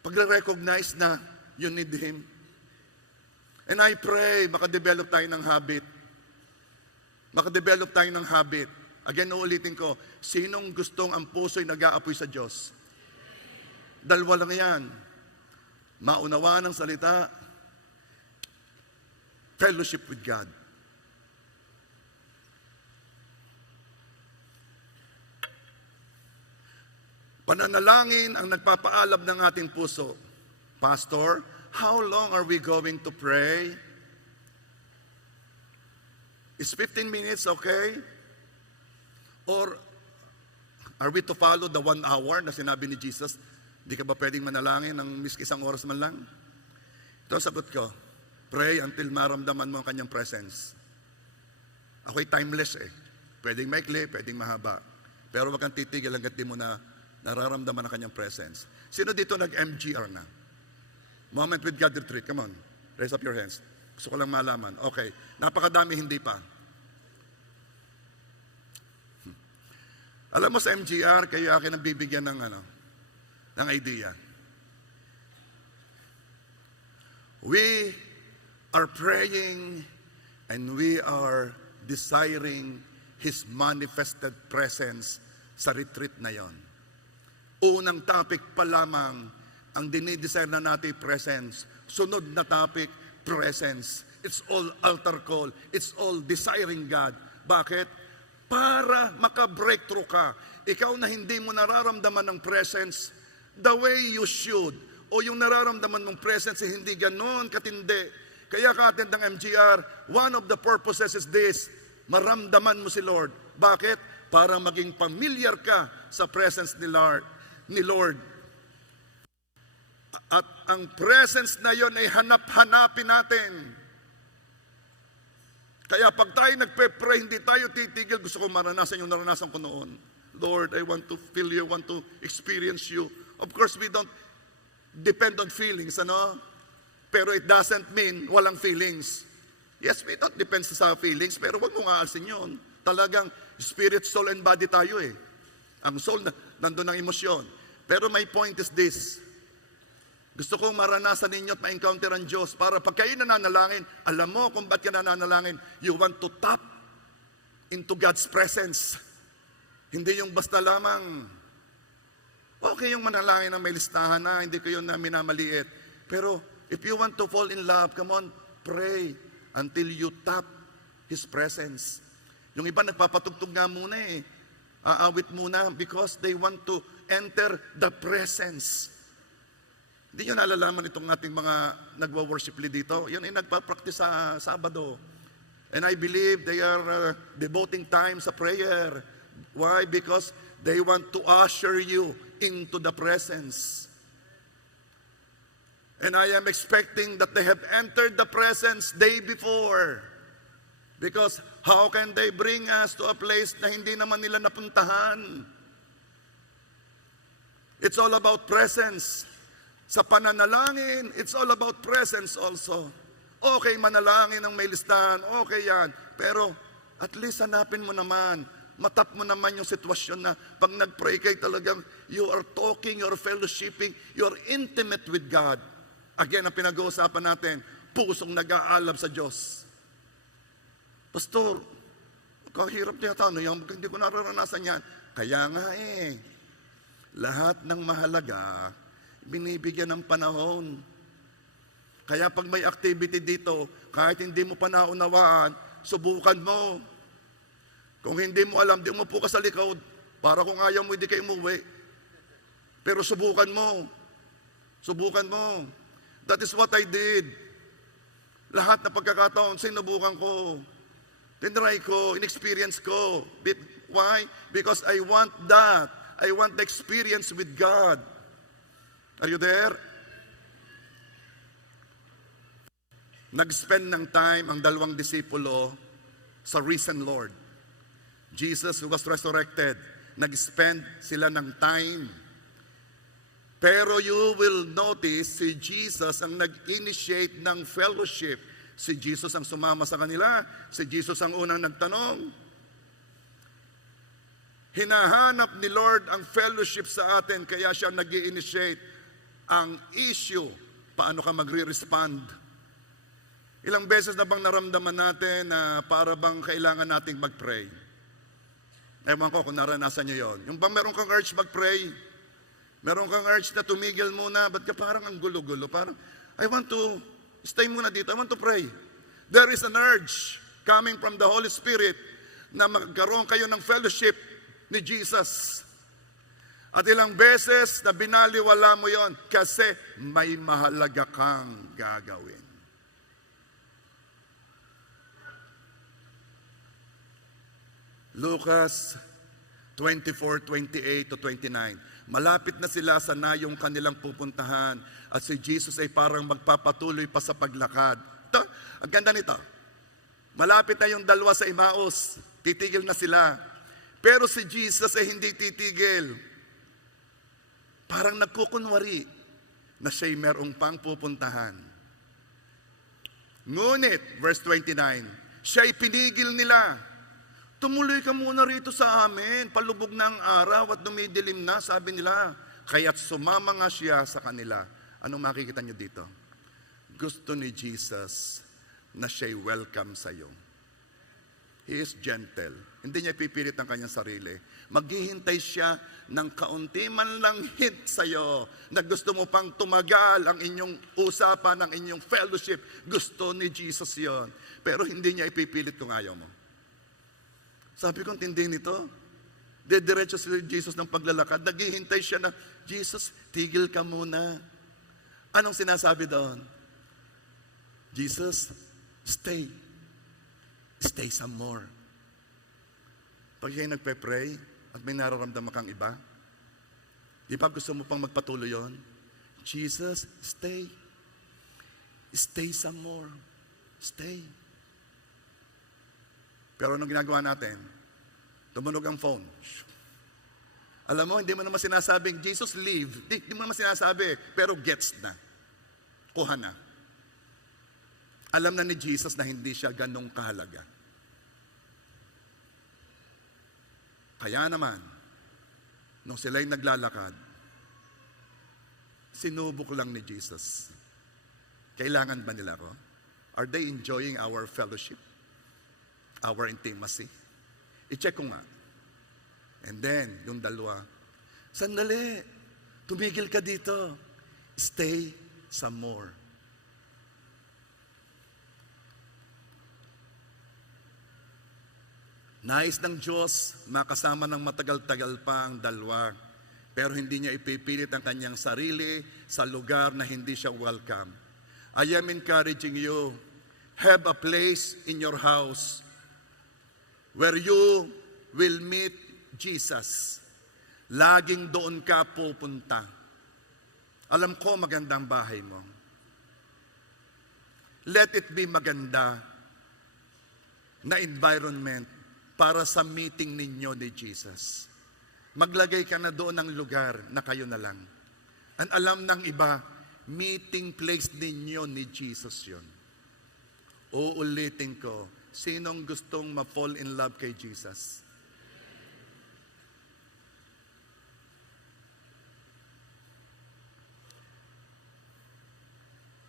pagre-recognize na you need Him. And I pray, makadevelop tayo ng habit. Makadevelop tayo ng habit. Again, uulitin ko, sinong gustong ang puso'y nag-aapoy sa Diyos? Dalawa lang yan. Maunawaan ng salita, fellowship with God. Pananalangin ang nagpapaalab ng ating puso. Pastor, how long are we going to pray? Is 15 minutes okay? Or are we to follow the 1 hour na sinabi ni Jesus? Di ka ba pwedeng manalangin ng miski isang oras man lang? Ito ang sagot ko. Pray until maramdaman mo ang kanyang presence. Ako'y timeless eh. Pwedeng maikli, pwedeng mahaba. Pero wag kang titigil hanggat di mo na nararamdaman ang kanyang presence. Sino dito nag-MGR na? Moment with God retreat. Come on. Raise up your hands. Gusto ko lang malaman. Okay. Napakadami hindi pa. Alam mo sa MGR, kayo akin ang bibigyan ng idea. We are praying and we are desiring His manifested presence sa retreat na yon. Unang topic pa lamang ang dinidesire na natin presence. Sunod na topic, presence. It's all altar call. It's all desiring God. Bakit? Para maka-breakthrough ka. Ikaw na hindi mo nararamdaman ng presence the way you should. O yung nararamdaman mong presence hindi ganon katindi. Kaya ka-attend ng MGR, one of the purposes is this, maramdaman mo si Lord. Bakit? Para maging familiar ka sa presence ni Lord. At ang presence na yon ay hanap-hanapin natin. Kaya pag tayo nagpe-pray, hindi tayo titigil. Gusto ko maranasan yung naranasan ko noon. Lord, I want to feel you, I want to experience you. Of course, we don't depend on feelings, ano? Pero it doesn't mean walang feelings. Yes, we don't depend sa feelings, pero wag mo nga alsin yun. Talagang spirit, soul, and body tayo eh. Ang soul, nandun ang emosyon. Pero my point is this. Gusto kong maranasan ninyo at ma-encounter ang Diyos para pag kayo nananalangin, alam mo kung ba't ka nananalangin, you want to tap into God's presence. Hindi yung basta lamang, okay yung manalangin na may listahan na, hindi ko yun na minamaliit. Pero if you want to fall in love, come on, pray until you tap His presence. Yung iba nagpapatugtog nga muna eh. Aawit muna because they want to enter the presence. Hindi nyo nalalaman itong ating mga nagwa-worship lead dito. Yun ay nagpa-practice sa Sabado. And I believe they are devoting time sa prayer. Why? Because they want to usher you into the presence. And I am expecting that they have entered the presence day before. Because how can they bring us to a place na hindi naman nila napuntahan? It's all about presence. Sa pananalangin, it's all about presence also. Okay, manalangin ng may listahan, okay yan. Pero at least hanapin mo naman, matap mo naman yung sitwasyon na pag nag-pray kayo talagang you are talking, you are fellowshipping, you are intimate with God. Again, ang pinag-uusapan natin, pusong nag-aalab sa Diyos. Pastor, kahirap yata, hindi ko nararanasan yan. Kaya nga lahat ng mahalaga, binibigyan ng panahon. Kaya pag may activity dito, kahit hindi mo pa naunawaan, subukan mo. Kung hindi mo alam, di umupo ka sa likod. Para kung ayaw mo, hindi kayo umuwi. Pero subukan mo. Subukan mo. That is what I did. Lahat na pagkakataon, sinubukan ko. Tinry ko, inexperience ko. Why? Because I want that. I want the experience with God. Are you there? Nag-spend ng time ang dalawang disipulo sa risen Lord. Jesus who was resurrected, nag-spend sila ng time. Pero you will notice, si Jesus ang nag-initiate ng fellowship. Si Jesus ang sumama sa kanila. Si Jesus ang unang nagtanong. Hinahanap ni Lord ang fellowship sa atin, kaya siya nag-i-initiate. Ang issue, paano ka magre-respond? Ilang beses na bang naramdaman natin na para bang kailangan nating mag-pray? Ewan ko kung naranasan nyo yon. Yung bang meron kang urge mag-pray? Meron kang urge na tumigil muna, ba't ka parang ang gulo-gulo? Parang, I want to stay muna dito, I want to pray. There is an urge coming from the Holy Spirit na magkaroon kayo ng fellowship ni Jesus. At ilang beses na binaliwala mo yon kasi may mahalaga kang gagawin. Lucas 24:28-29. Malapit na sila sa nayong kanilang pupuntahan at si Jesus ay parang magpapatuloy pa sa paglakad. Ito, ang ganda nito. Malapit na yung dalawa sa Emmaus. Titigil na sila. Pero si Jesus ay hindi titigil. Parang nagkukunwari na siya'y merong pang pupuntahan. Ngunit, verse 29, siya'y pinigil nila. Tumuloy ka muna rito sa amin, palubog na ang araw at dumidilim na, sabi nila. Kaya't sumama nga siya sa kanila. Anong makikita niyo dito? Gusto ni Jesus na siya'y welcome sa iyo. He is gentle. Hindi niya ipipilit ang kanyang sarili. Maghihintay siya ng kaunti man lang hint sa iyo na gusto mo pang tumagal ang inyong usapan, ang inyong fellowship. Gusto ni Jesus yon. Pero hindi niya ipipilit kung ayaw mo. Sabi ko, tindi nito. Dediretso si Jesus ng paglalakad. Naghihintay siya na, Jesus, tigil ka muna. Anong sinasabi doon? Jesus, stay. Stay some more. Pag kayo nagpe-pray at may nararamdaman kang iba, di ba gusto mo pang magpatuloy yon? Jesus, stay. Stay some more. Stay. Pero anong ginagawa natin? Tumunog ang phone. Alam mo, hindi mo naman sinasabing, Jesus, leave. Hindi mo naman sinasabi, pero gets na. Kuha na. Alam na ni Jesus na hindi siya ganong kahalaga. Kaya naman, nung sila'y naglalakad, sinubok lang ni Jesus. Kailangan ba nila ko? Are they enjoying our fellowship? Our intimacy? I-check ko nga. And then, yung dalawa, sandali, tumigil ka dito. Stay some more. Nais ng Diyos, makasama ng matagal-tagal pa ang dalawa. Pero hindi niya ipipilit ang kanyang sarili sa lugar na hindi siya welcome. I am encouraging you, have a place in your house where you will meet Jesus. Laging doon ka pupunta. Alam ko magandang bahay mo. Let it be maganda na environment para sa meeting ninyo ni Jesus. Maglagay ka na doon ng lugar na kayo na lang. Ang alam ng iba, meeting place ninyo ni Jesus yun. Uulitin ko, sinong gustong ma-fall in love kay Jesus?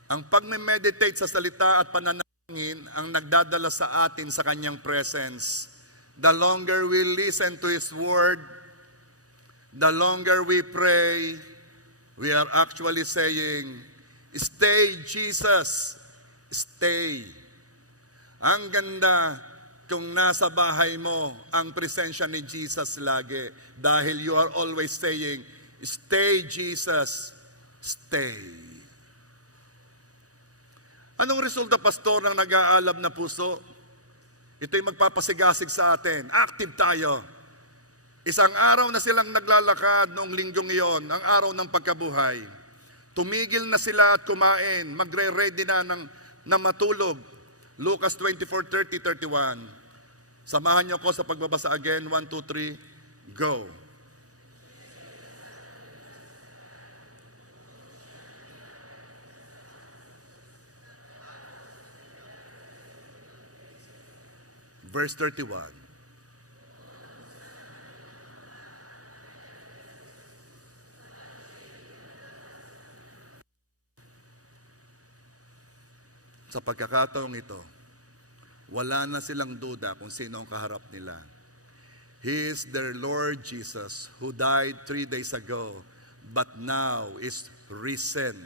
Ang pag-meditate sa salita at pananalangin ang nagdadala sa atin sa kanyang presence. The longer we listen to His Word, the longer we pray, we are actually saying, stay Jesus, stay. Ang ganda kung nasa bahay mo ang presensya ni Jesus lagi dahil you are always saying, stay Jesus, stay. Anong resulta, pastor, ng nag-aalab na puso? Ito'y magpapasigasig sa atin. Active tayo. Isang araw na silang naglalakad noong linggong iyon, ang araw ng pagkabuhay. Tumigil na sila at kumain, magre-ready na matulog. Lucas 24:30-31. Samahan niyo ko sa pagbabasa again. 1, 2, 3, go. Verse 31. Sa pagkakataong ito, wala na silang duda kung sino ang kaharap nila. He is their Lord Jesus who died 3 days ago but now is risen.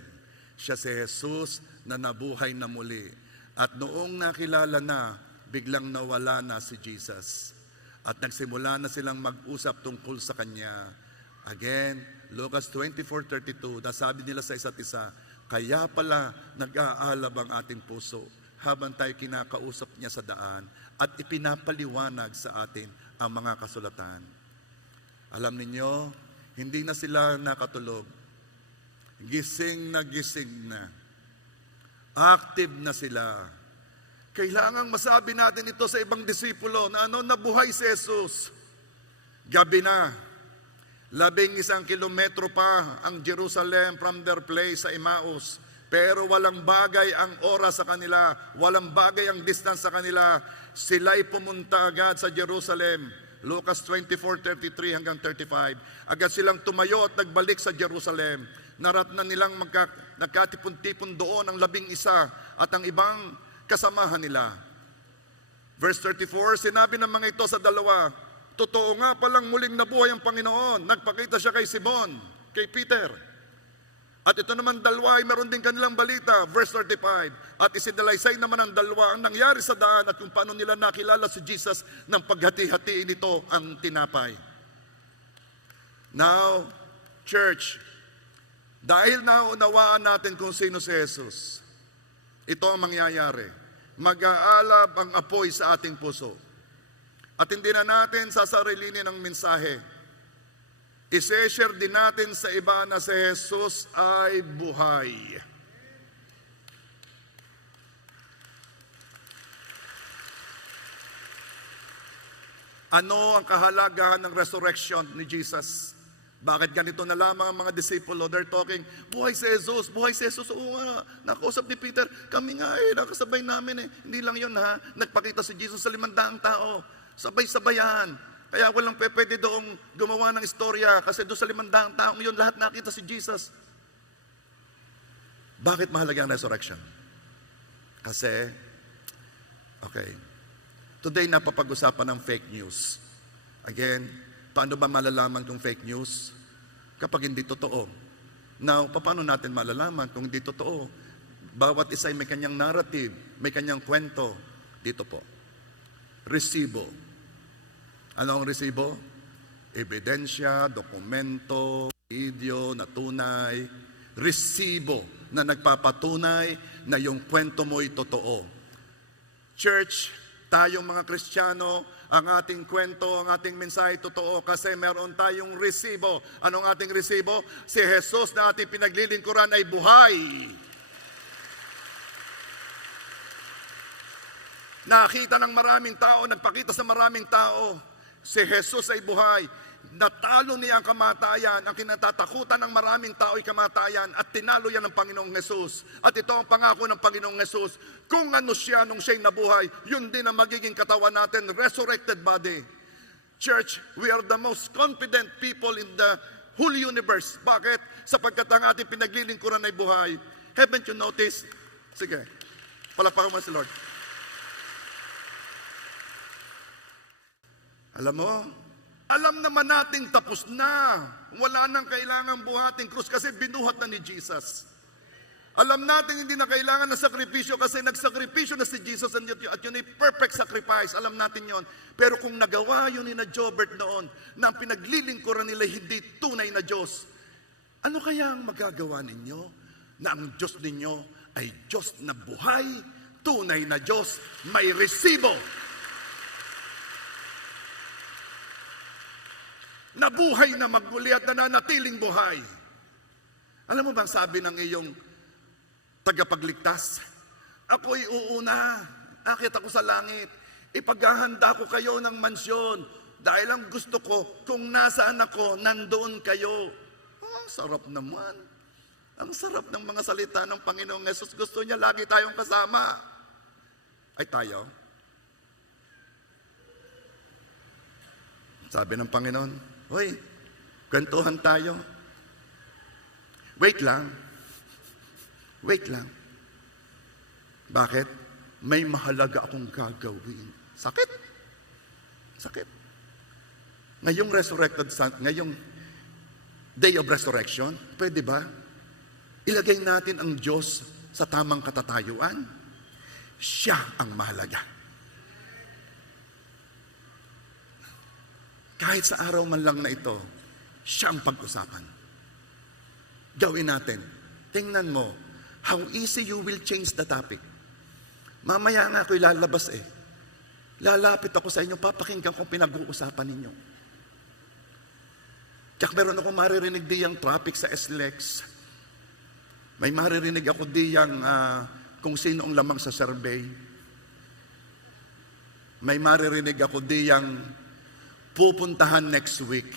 Siya si Jesus na nabuhay na muli. At noong nakilala na, biglang nawala na si Jesus. At nagsimula na silang mag-usap tungkol sa Kanya. Again, Lucas 24:32, nasabi nila sa isa't isa, kaya pala nag-aalab ang ating puso habang tayo kinakausap niya sa daan at ipinapaliwanag sa atin ang mga kasulatan. Alam ninyo, hindi na sila nakatulog. Gising na. Active na sila. Kailangang masabi natin ito sa ibang disipulo na nabuhay si Jesus. Gabi na. 11 kilometro pa ang Jerusalem from their place sa Emmaus. Pero walang bagay ang oras sa kanila. Walang bagay ang distance sa kanila. Sila'y pumunta agad sa Jerusalem. Lucas 24:33 hanggang 35. Agad silang tumayo at nagbalik sa Jerusalem. Narat na nilang nagkatipon-tipon doon ang 11 at ang ibang kasamahan nila. Verse 34, sinabi ng mga ito sa dalawa, totoo nga palang muling nabuhay ang Panginoon. Nagpakita siya kay Simon, kay Peter. At ito naman dalawa ay meron din kanilang balita. Verse 35, at isinalaysay naman ang dalawa ang nangyari sa daan at kung paano nila nakilala si Jesus ng paghati-hatiin nito ang tinapay. Now, church, dahil naunawaan natin kung sino si Jesus, ito ang mangyayari. Mag-aalab ang apoy sa ating puso. At hindi na natin sasarilinin ang mensahe. I-share din natin sa iba na si Jesus ay buhay. Ano ang kahalagahan ng resurrection ni Jesus? Bakit ganito na lamang ang mga disipulo? They're talking, buhay si Jesus, buhay si Jesus. Oo nga, nakausap ni Peter, kami nga nakasabay namin Hindi lang yun nagpakita si Jesus sa 500 tao. Sabay-sabayan. Kaya walang pwede doong gumawa ng istorya kasi doon sa 500 tao yun, lahat nakita si Jesus. Bakit mahalaga ang resurrection? Kasi, okay, today napapag-usapan ng fake news. Again, paano ba malalaman kung fake news? Kapag hindi totoo. Now, paano natin malalaman kung hindi totoo? Bawat isa ay may kanyang narrative, may kanyang kwento. Dito po. Resibo. Ano ang resibo? Ebidensya, dokumento, video na tunay. Resibo na nagpapatunay na yung kwento mo ay totoo. Church, tayong mga Kristiyano, ang ating kwento, ang ating mensahe totoo kasi meron tayong resibo. Anong ating resibo? Si Jesus na ating pinaglilingkuran ay buhay. Nakita ng maraming tao, nagpakita sa maraming tao, si Jesus ay buhay. Natalo niya ang kamatayan, ang kinatatakutan ng maraming tao ay kamatayan at tinalo yan ng Panginoong Jesus. At ito ang pangako ng Panginoong Jesus. Kung ano siya nung siya'y nabuhay, yun din ang magiging katawan natin, resurrected body. Church, we are the most confident people in the whole universe. Bakit? Sapagkat ang ating pinaglilingkuran ay buhay. Haven't you noticed? Sige, palapakan mo si Lord. Alam mo, alam naman natin tapos na. Wala nang kailangang buhating krus kasi binuhat na ni Jesus. Alam natin hindi na kailangan ng sakripisyo kasi nagsakripisyo na si Jesus at yun ay perfect sacrifice. Alam natin yon. Pero kung nagawa yun ni na Jobert noon na ang pinaglilingkuran nila hindi tunay na Diyos, ano kaya ang magagawa ninyo na ang Diyos ninyo ay Diyos na buhay, tunay na Diyos, may resibo. Nabuhay na magmuli at nananatiling buhay. Alam mo bang sabi ng iyong tagapagligtas? Ako'y uuna, akit ako sa langit, ipaghahanda ko kayo ng mansyon dahil ang gusto ko, kung nasaan ako, nandoon kayo. Sarap naman. Ang sarap ng mga salita ng Panginoong Yesus. Gusto niya lagi tayong kasama. Ay tayo. Sabi ng Panginoon, hoy, kwentuhan tayo. Wait lang. Wait lang. Bakit? May mahalaga akong gagawin. Sakit. Sakit. Ngayong ngayong day of resurrection, pwede ba? Ilagay natin ang Diyos sa tamang katatayuan. Siya ang mahalaga. Kahit sa araw man lang na ito, siya ang pag-usapan. Gawin natin. Tingnan mo, how easy you will change the topic. Mamaya nga ako'y lalabas Lalapit ako sa inyo, papakinggan kung pinag-uusapan ninyo. Kaya meron ako maririnig diyang traffic sa SLEX. May maririnig ako diyang kung sino ang lamang sa survey. May maririnig ako diyang pupuntahan next week.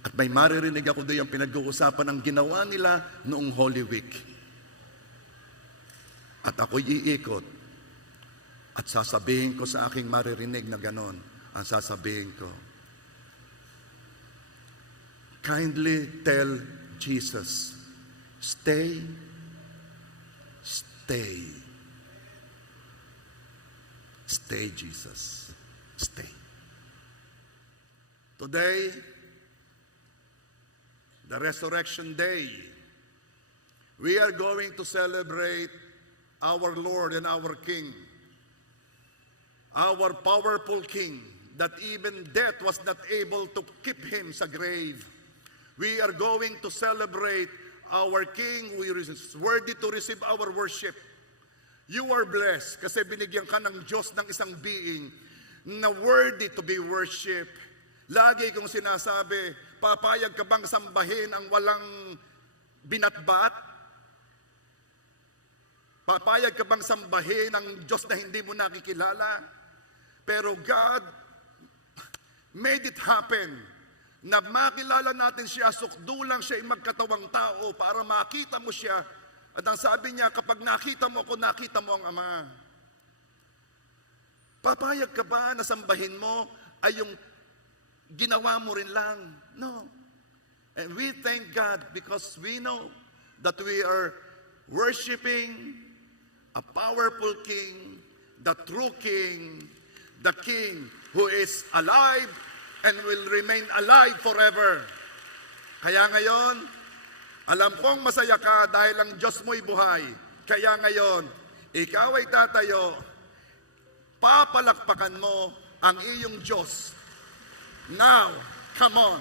At may maririnig ako diyang pinag-uusapan ang ginawa nila noong Holy Week. At ako'y iikot. At sasabihin ko sa aking maririnig na ganon, ang sasabihin ko, kindly tell Jesus, stay, stay. Stay, Jesus. Stay. Today, the Resurrection Day, we are going to celebrate our Lord and our King, our powerful King, that even death was not able to keep him sa grave. We are going to celebrate our King who is worthy to receive our worship. You are blessed kasi binigyan ka ng Diyos ng isang being na worthy to be worshipped. Lagi kong sinasabi, papayag ka bang sambahin ang walang binatbat? Papayag ka bang sambahin ang Diyos na hindi mo nakikilala? Pero God made it happen na makilala natin siya, sukdulang siya ay magkatawang tao para makita mo siya. At ang sabi niya, kapag nakita mo ako, nakita mo ang Ama. Papayag ka ba na sambahin mo ay yung ginawa mo rin lang? No. And we thank God because we know that we are worshiping a powerful King, the true King, the King who is alive and will remain alive forever. Kaya ngayon, alam kong masaya ka dahil ang Diyos mo'y buhay. Kaya ngayon, ikaw ay tatayo, papalakpakan mo ang iyong Diyos. Now, come on.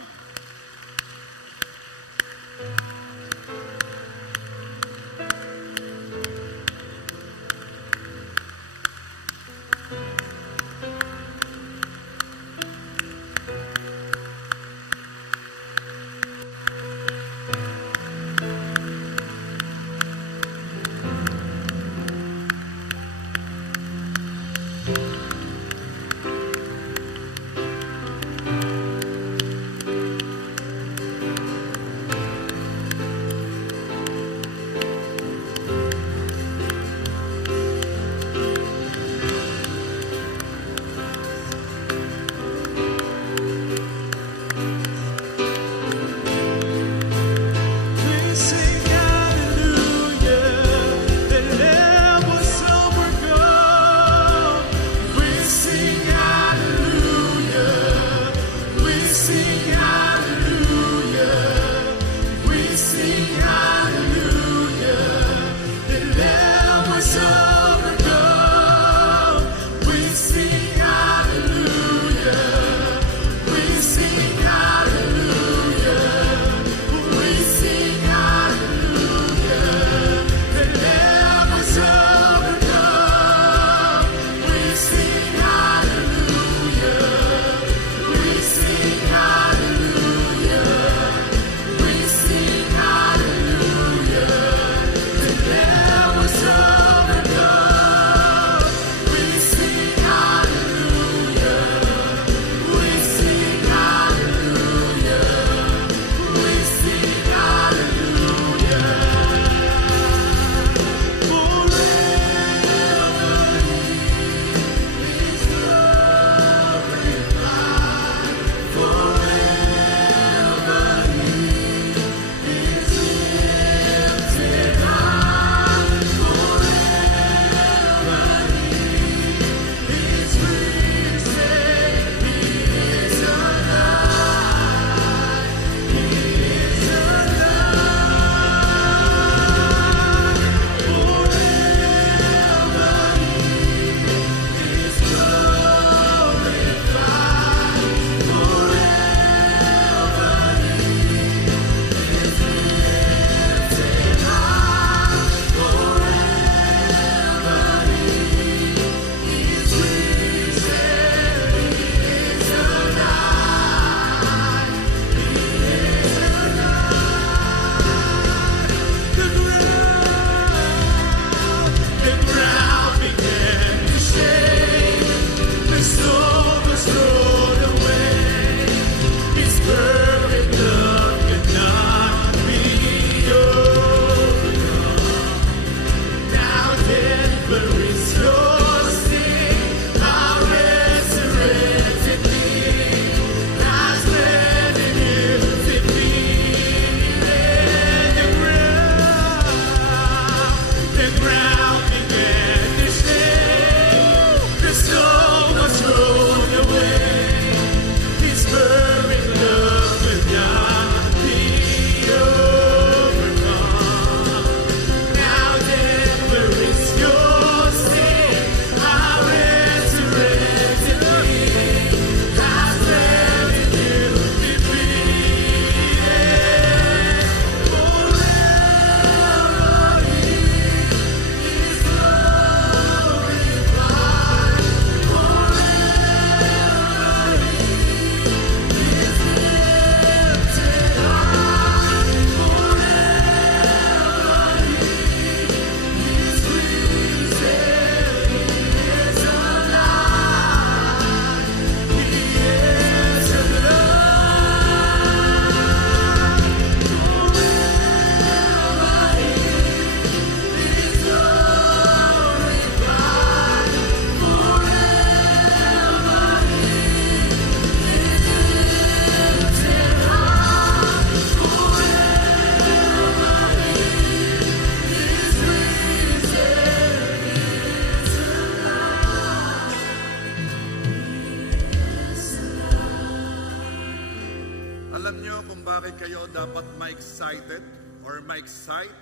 Alam nyo kung bakit kayo dapat ma-excited or ma-excite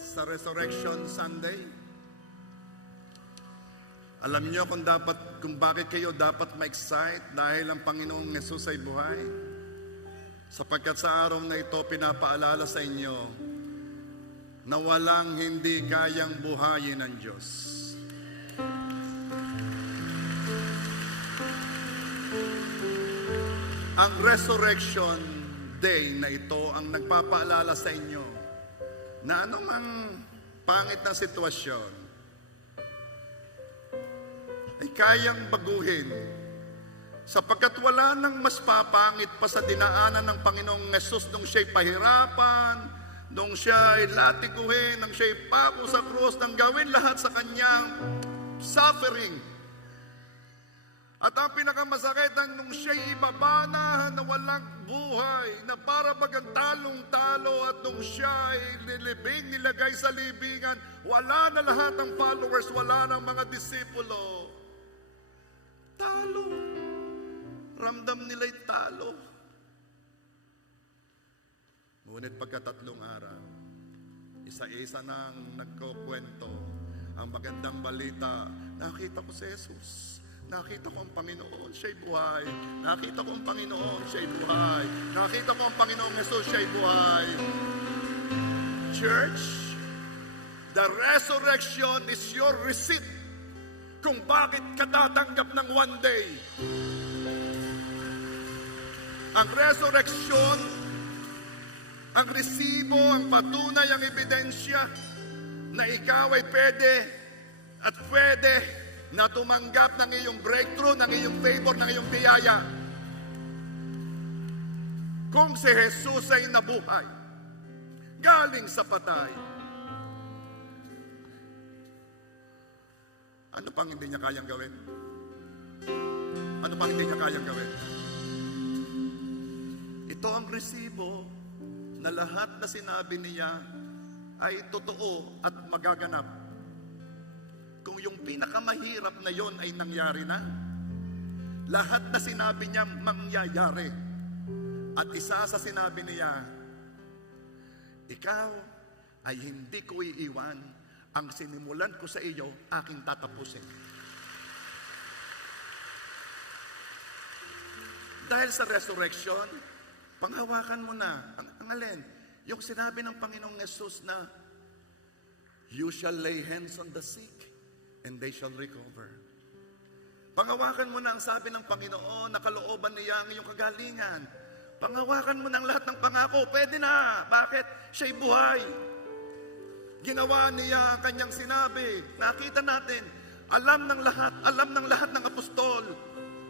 sa Resurrection Sunday? Alam nyo kung bakit kayo dapat ma-excite dahil ang Panginoong Hesus ay buhay? Sapagkat sa araw na ito, pinapaalala sa inyo na walang hindi kayang buhayin ng Diyos. Ang Resurrection Day na ito ang nagpapaalala sa inyo na anumang pangit na sitwasyon ay kayang baguhin sapagkat wala nang mas papangit pa sa dinaanan ng Panginoong Hesus nung siya'y pahirapan, nung siya'y latiguhin, nung siya'y pako sa krus, nang gawin lahat sa kanyang suffering. At ang pinakamasakit ang nung siya'y ibabana na walang buhay, na para bagang talong-talo, at nung siya'y nilagay sa libingan, wala na lahat ng followers, wala ng mga disipulo. Talo. Ramdam nila'y talo. Ngunit pagkatatlong araw, isa-isa nang nagkukwento ang magandang balita, nakita ko si Jesus. Nakita ko ang Panginoon, siya'y buhay. Nakita ko ang Panginoon, siya'y buhay. Nakita ko ang Panginoong Hesus, siya'y buhay. Church, the resurrection is your receipt kung bakit ka tatanggap ng one day. Ang resurrection, ang resibo, ang patunay, ang ebidensya na ikaw ay pwede at pwede na tumanggap ng iyong breakthrough, ng iyong favor, ng iyong biyaya. Kung si Jesus ay nabuhay, galing sa patay, ano pang hindi niya kayang gawin? Ano pang hindi niya kayang gawin? Ito ang resibo na lahat na sinabi niya ay totoo at magaganap. Kung yung pinakamahirap na yon ay nangyari na, lahat na sinabi niya mangyayari. At isa sa sinabi niya, ikaw ay hindi ko iiwan. Ang sinimulan ko sa iyo, aking tatapusin. Dahil sa resurrection, panghawakan mo na. Ang alin? Yung sinabi ng Panginoong Hesus na, you shall lay hands on the sick and they shall recover. Panghawakan mo na ang sabi ng Panginoon na kalooban niya ang iyong kagalingan. Panghawakan mo na ang lahat ng pangako. Pwede na. Bakit? Siya'y buhay. Ginawa niya ang kanyang sinabi. Nakita natin. Alam ng lahat ng apostol.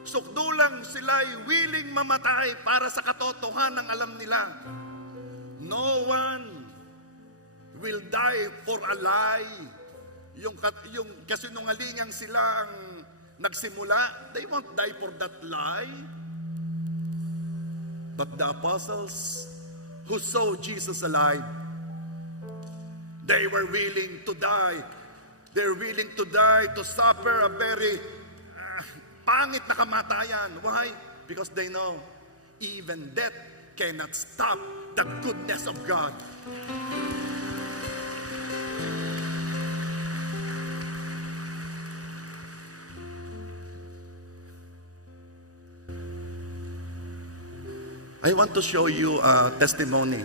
Sukdulang sila'y willing mamatay para sa katotohanan ng alam nila. No one will die for a lie. Yung kasinungalingang sila ang nagsimula, they won't die for that lie. But the apostles who saw Jesus alive, they were willing to die. They're willing to die, to suffer a very pangit na kamatayan. Why? Because they know even death cannot stop the goodness of God. I want to show you a testimony.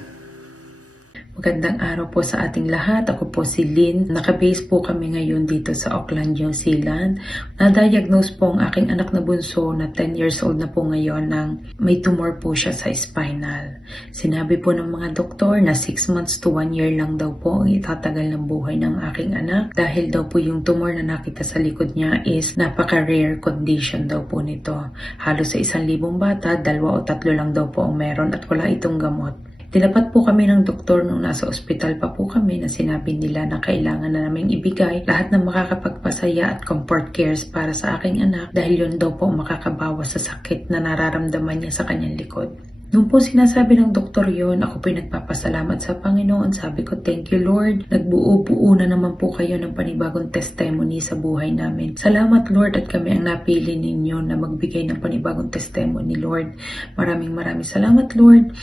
Magandang araw po sa ating lahat. Ako po si Lynn. Nakabase po kami ngayon dito sa Auckland, New Zealand. Na-diagnose po ang aking anak na bunso na 10 years old na po ngayon ng may tumor po siya sa spinal. Sinabi po ng mga doktor na 6 months to 1 year lang daw po ang itatagal ng buhay ng aking anak dahil daw po yung tumor na nakita sa likod niya is napaka-rare condition daw po nito. Halos sa 1,000 bata, 2 o 3 lang daw po ang meron at wala itong gamot. Dilapat po kami ng doktor nung nasa ospital pa po kami na sinabi nila na kailangan na naming ibigay lahat ng makakapagpasaya at comfort cares para sa aking anak dahil yun daw po makakabawas sa sakit na nararamdaman niya sa kanyang likod. Nung po sinasabi ng doktor yon, ako po nagpapasalamat sa Panginoon. Sabi ko, thank you Lord. Nagbuo-buo na naman po kayo ng panibagong testimony sa buhay namin. Salamat Lord at kami ang napili ninyo na magbigay ng panibagong testimony Lord. Maraming salamat Lord.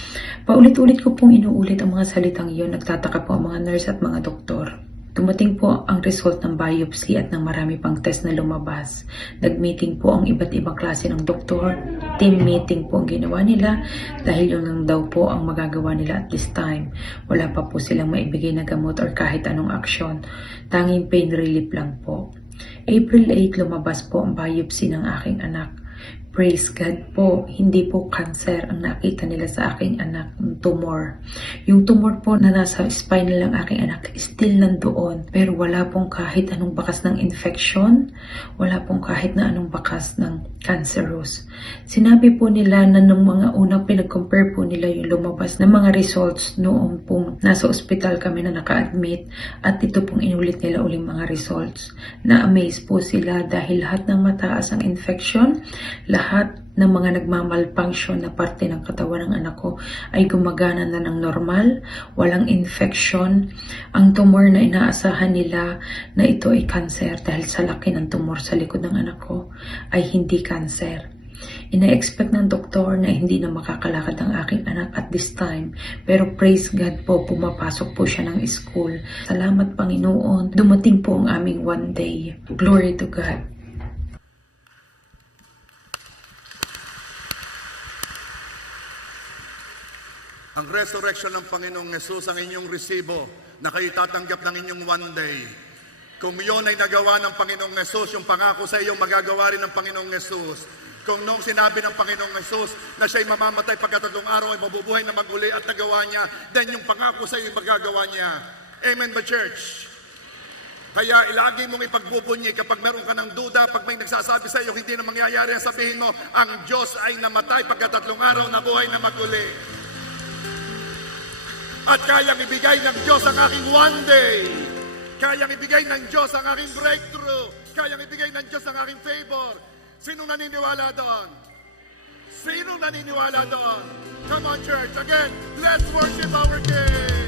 Paulit-ulit ko pong inuulit ang mga salitang yon. Nagtataka po ang mga nurse at mga doktor. Dumating po ang result ng biopsy at ng marami pang test na lumabas. Nag-meeting po ang iba't ibang klase ng doktor. Team meeting po ang ginawa nila dahil yun lang daw po ang magagawa nila at this time. Wala pa po silang maibigay na gamot or kahit anong aksyon. Tanging pain relief lang po. April 8 lumabas po ang biopsy ng aking anak. Praise God po, hindi po cancer ang nakita nila sa aking anak, tumor. Yung tumor po na nasa spine ng aking anak, still nandoon. Pero wala pong kahit anong bakas ng infection, wala pong kahit na anong bakas ng cancerous. Sinabi po nila na nung mga unang pinag-compare po nila yung lumabas na mga results noong pong nasa ospital kami na naka-admit at ito pong inulit nila uling mga results. Na-amaze po sila dahil lahat ng mataas ang infection, lahat ng mga nagmamalfunction na parte ng katawan ng anak ko ay gumagana na ng normal, walang infection. Ang tumor na inaasahan nila na ito ay cancer dahil sa laki ng tumor sa likod ng anak ko ay hindi cancer. Ina-expect ng doktor na hindi na makakalakad ang aking anak at this time. Pero praise God po, pumapasok po siya ng school. Salamat Panginoon. Dumating po ang aming one day. Glory to God. Ang resurrection ng Panginoong Yesus ang inyong resibo na kayo tatanggap ng inyong one day. Kung yun ay nagawa ng Panginoong Yesus, yung pangako sa iyo magagawa rin ng Panginoong Yesus. Kung noong sinabi ng Panginoong Yesus na siya'y mamamatay pagkatatlong araw ay mabubuhay na maguli at nagawa niya, then yung pangako sa iyo magagawa niya. Amen ba, church? Kaya ilagi mong ipagbubunyi kapag meron ka ng duda, pag may nagsasabi sa iyo hindi na mangyayari, sabihin mo, ang Diyos ay namatay pagkatatlong araw, nabuhay na maguli. At kayang ibigay ng Diyos ang aking one day. Kayang ibigay ng Diyos ang aking breakthrough. Kayang ibigay ng Diyos ang aking favor. Sino naniniwala doon? Sino naniniwala doon? Come on church, again, let's worship our King.